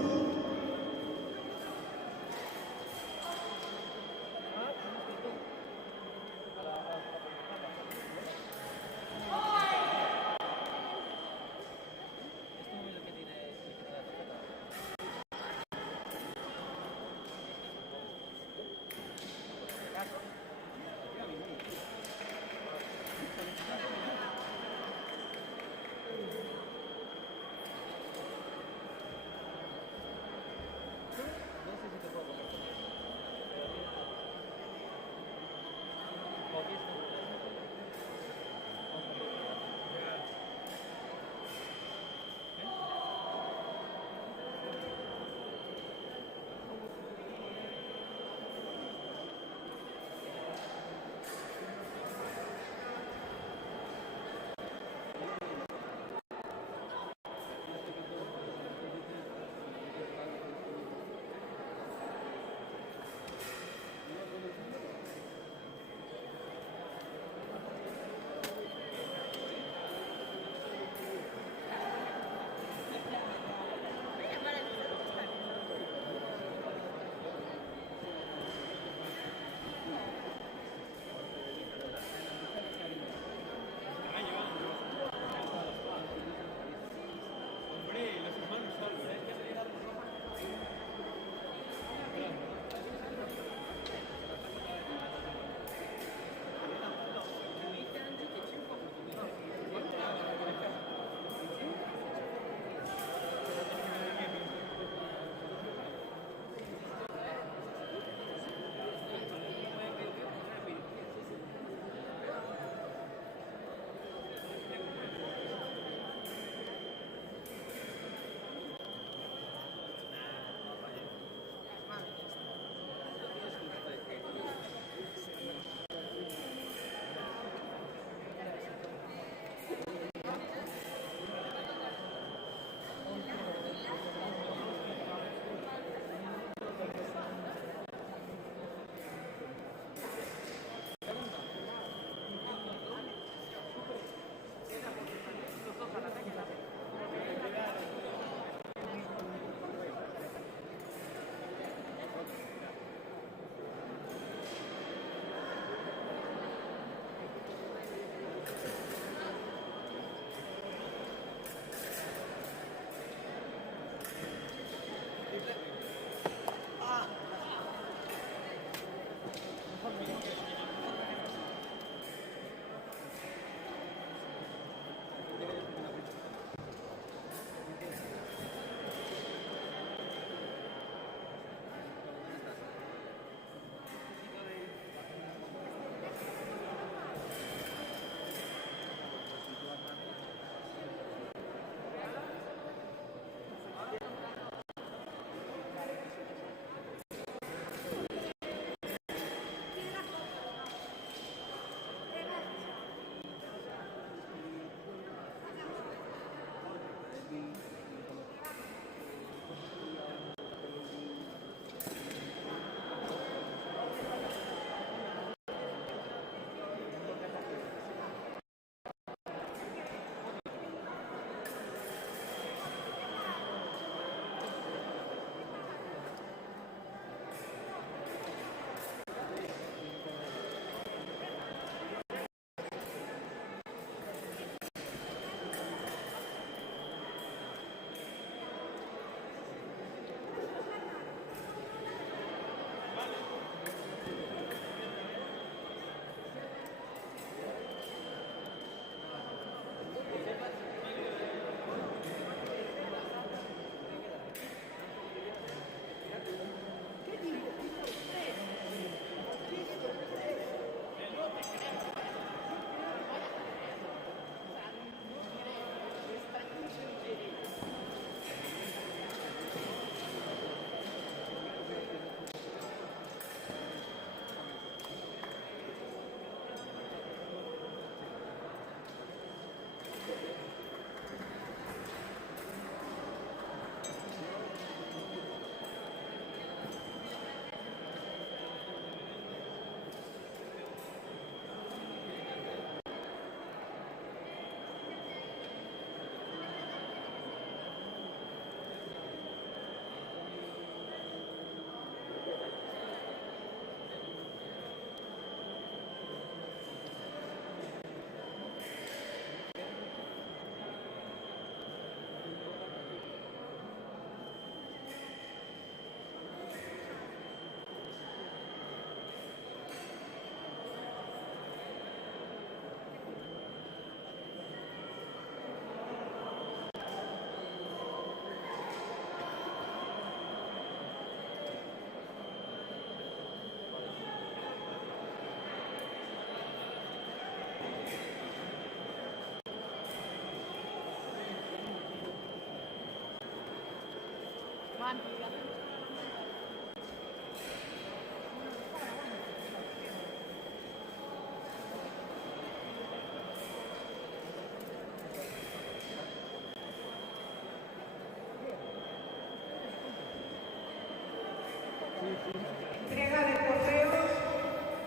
Entrega de trofeos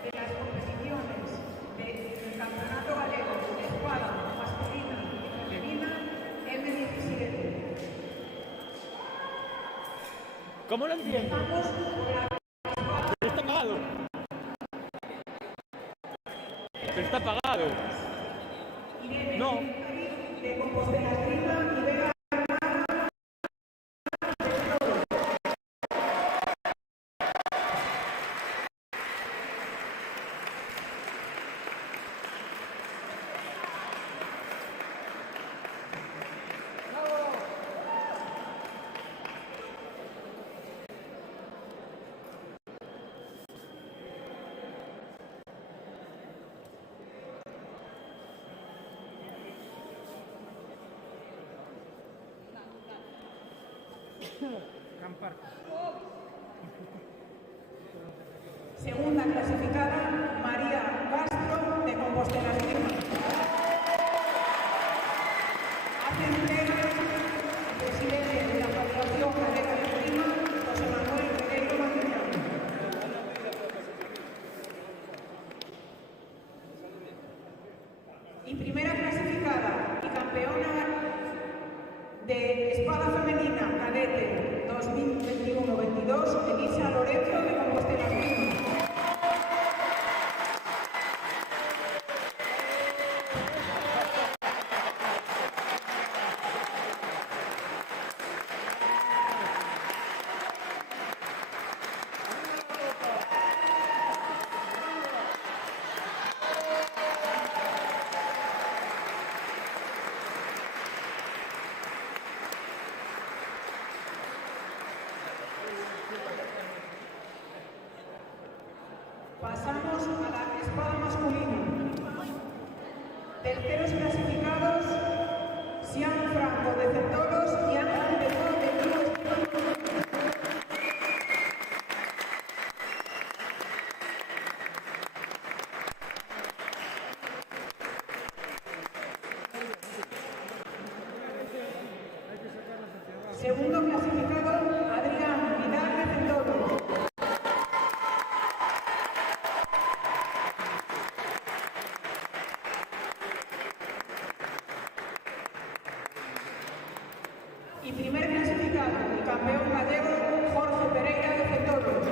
de las competiciones del Campeonato Galego de Espada Masculina y Femenina M17. ¿Cómo lo entiendo? Empezamos por la Pero está pagado. Pero está pagado. Irene No. de Compostela Esgrima y Vega. Segunda clasificada, María Castro de Compostela Esgrima. Hace entrega el presidente de la Federación Galega de Esgrima, José Manuel Regueiro Magdalena. Y primera clasificada y campeona de espada femenina cadete 2021-22, Elisa Lorenzo de Compostela Esgrima. Pasamos a la espada masculina. Terceros clasificados, Sian Franco de Centolos y Ángel de Pau de Cruz. Segundo clasificado, Adrián Vidal de Centolos. Y primer clasificado, el campeón gallego, Jorge Pereira de Centolos.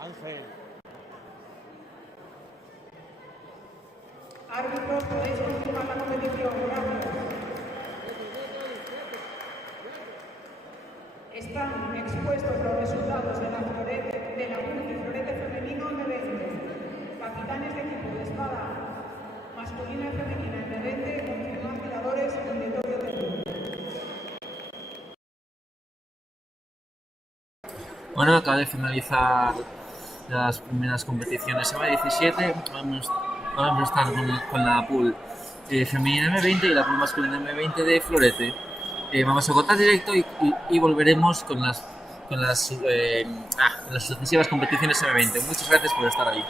Ángel. Árbitros, podéis continuar la competición. Gracias. Están expuestos los resultados de la florete femenino en M20. Capitanes de equipo de espada masculina y femenina en M20, confirman tiradores en territorio de. Bueno, acaba de finalizar las primeras competiciones M17. Vamos a estar con la pool femenina M20 y la pool masculina M20 de florete. Vamos a cortar directo y volveremos con las sucesivas competiciones M20. Muchas gracias por estar ahí.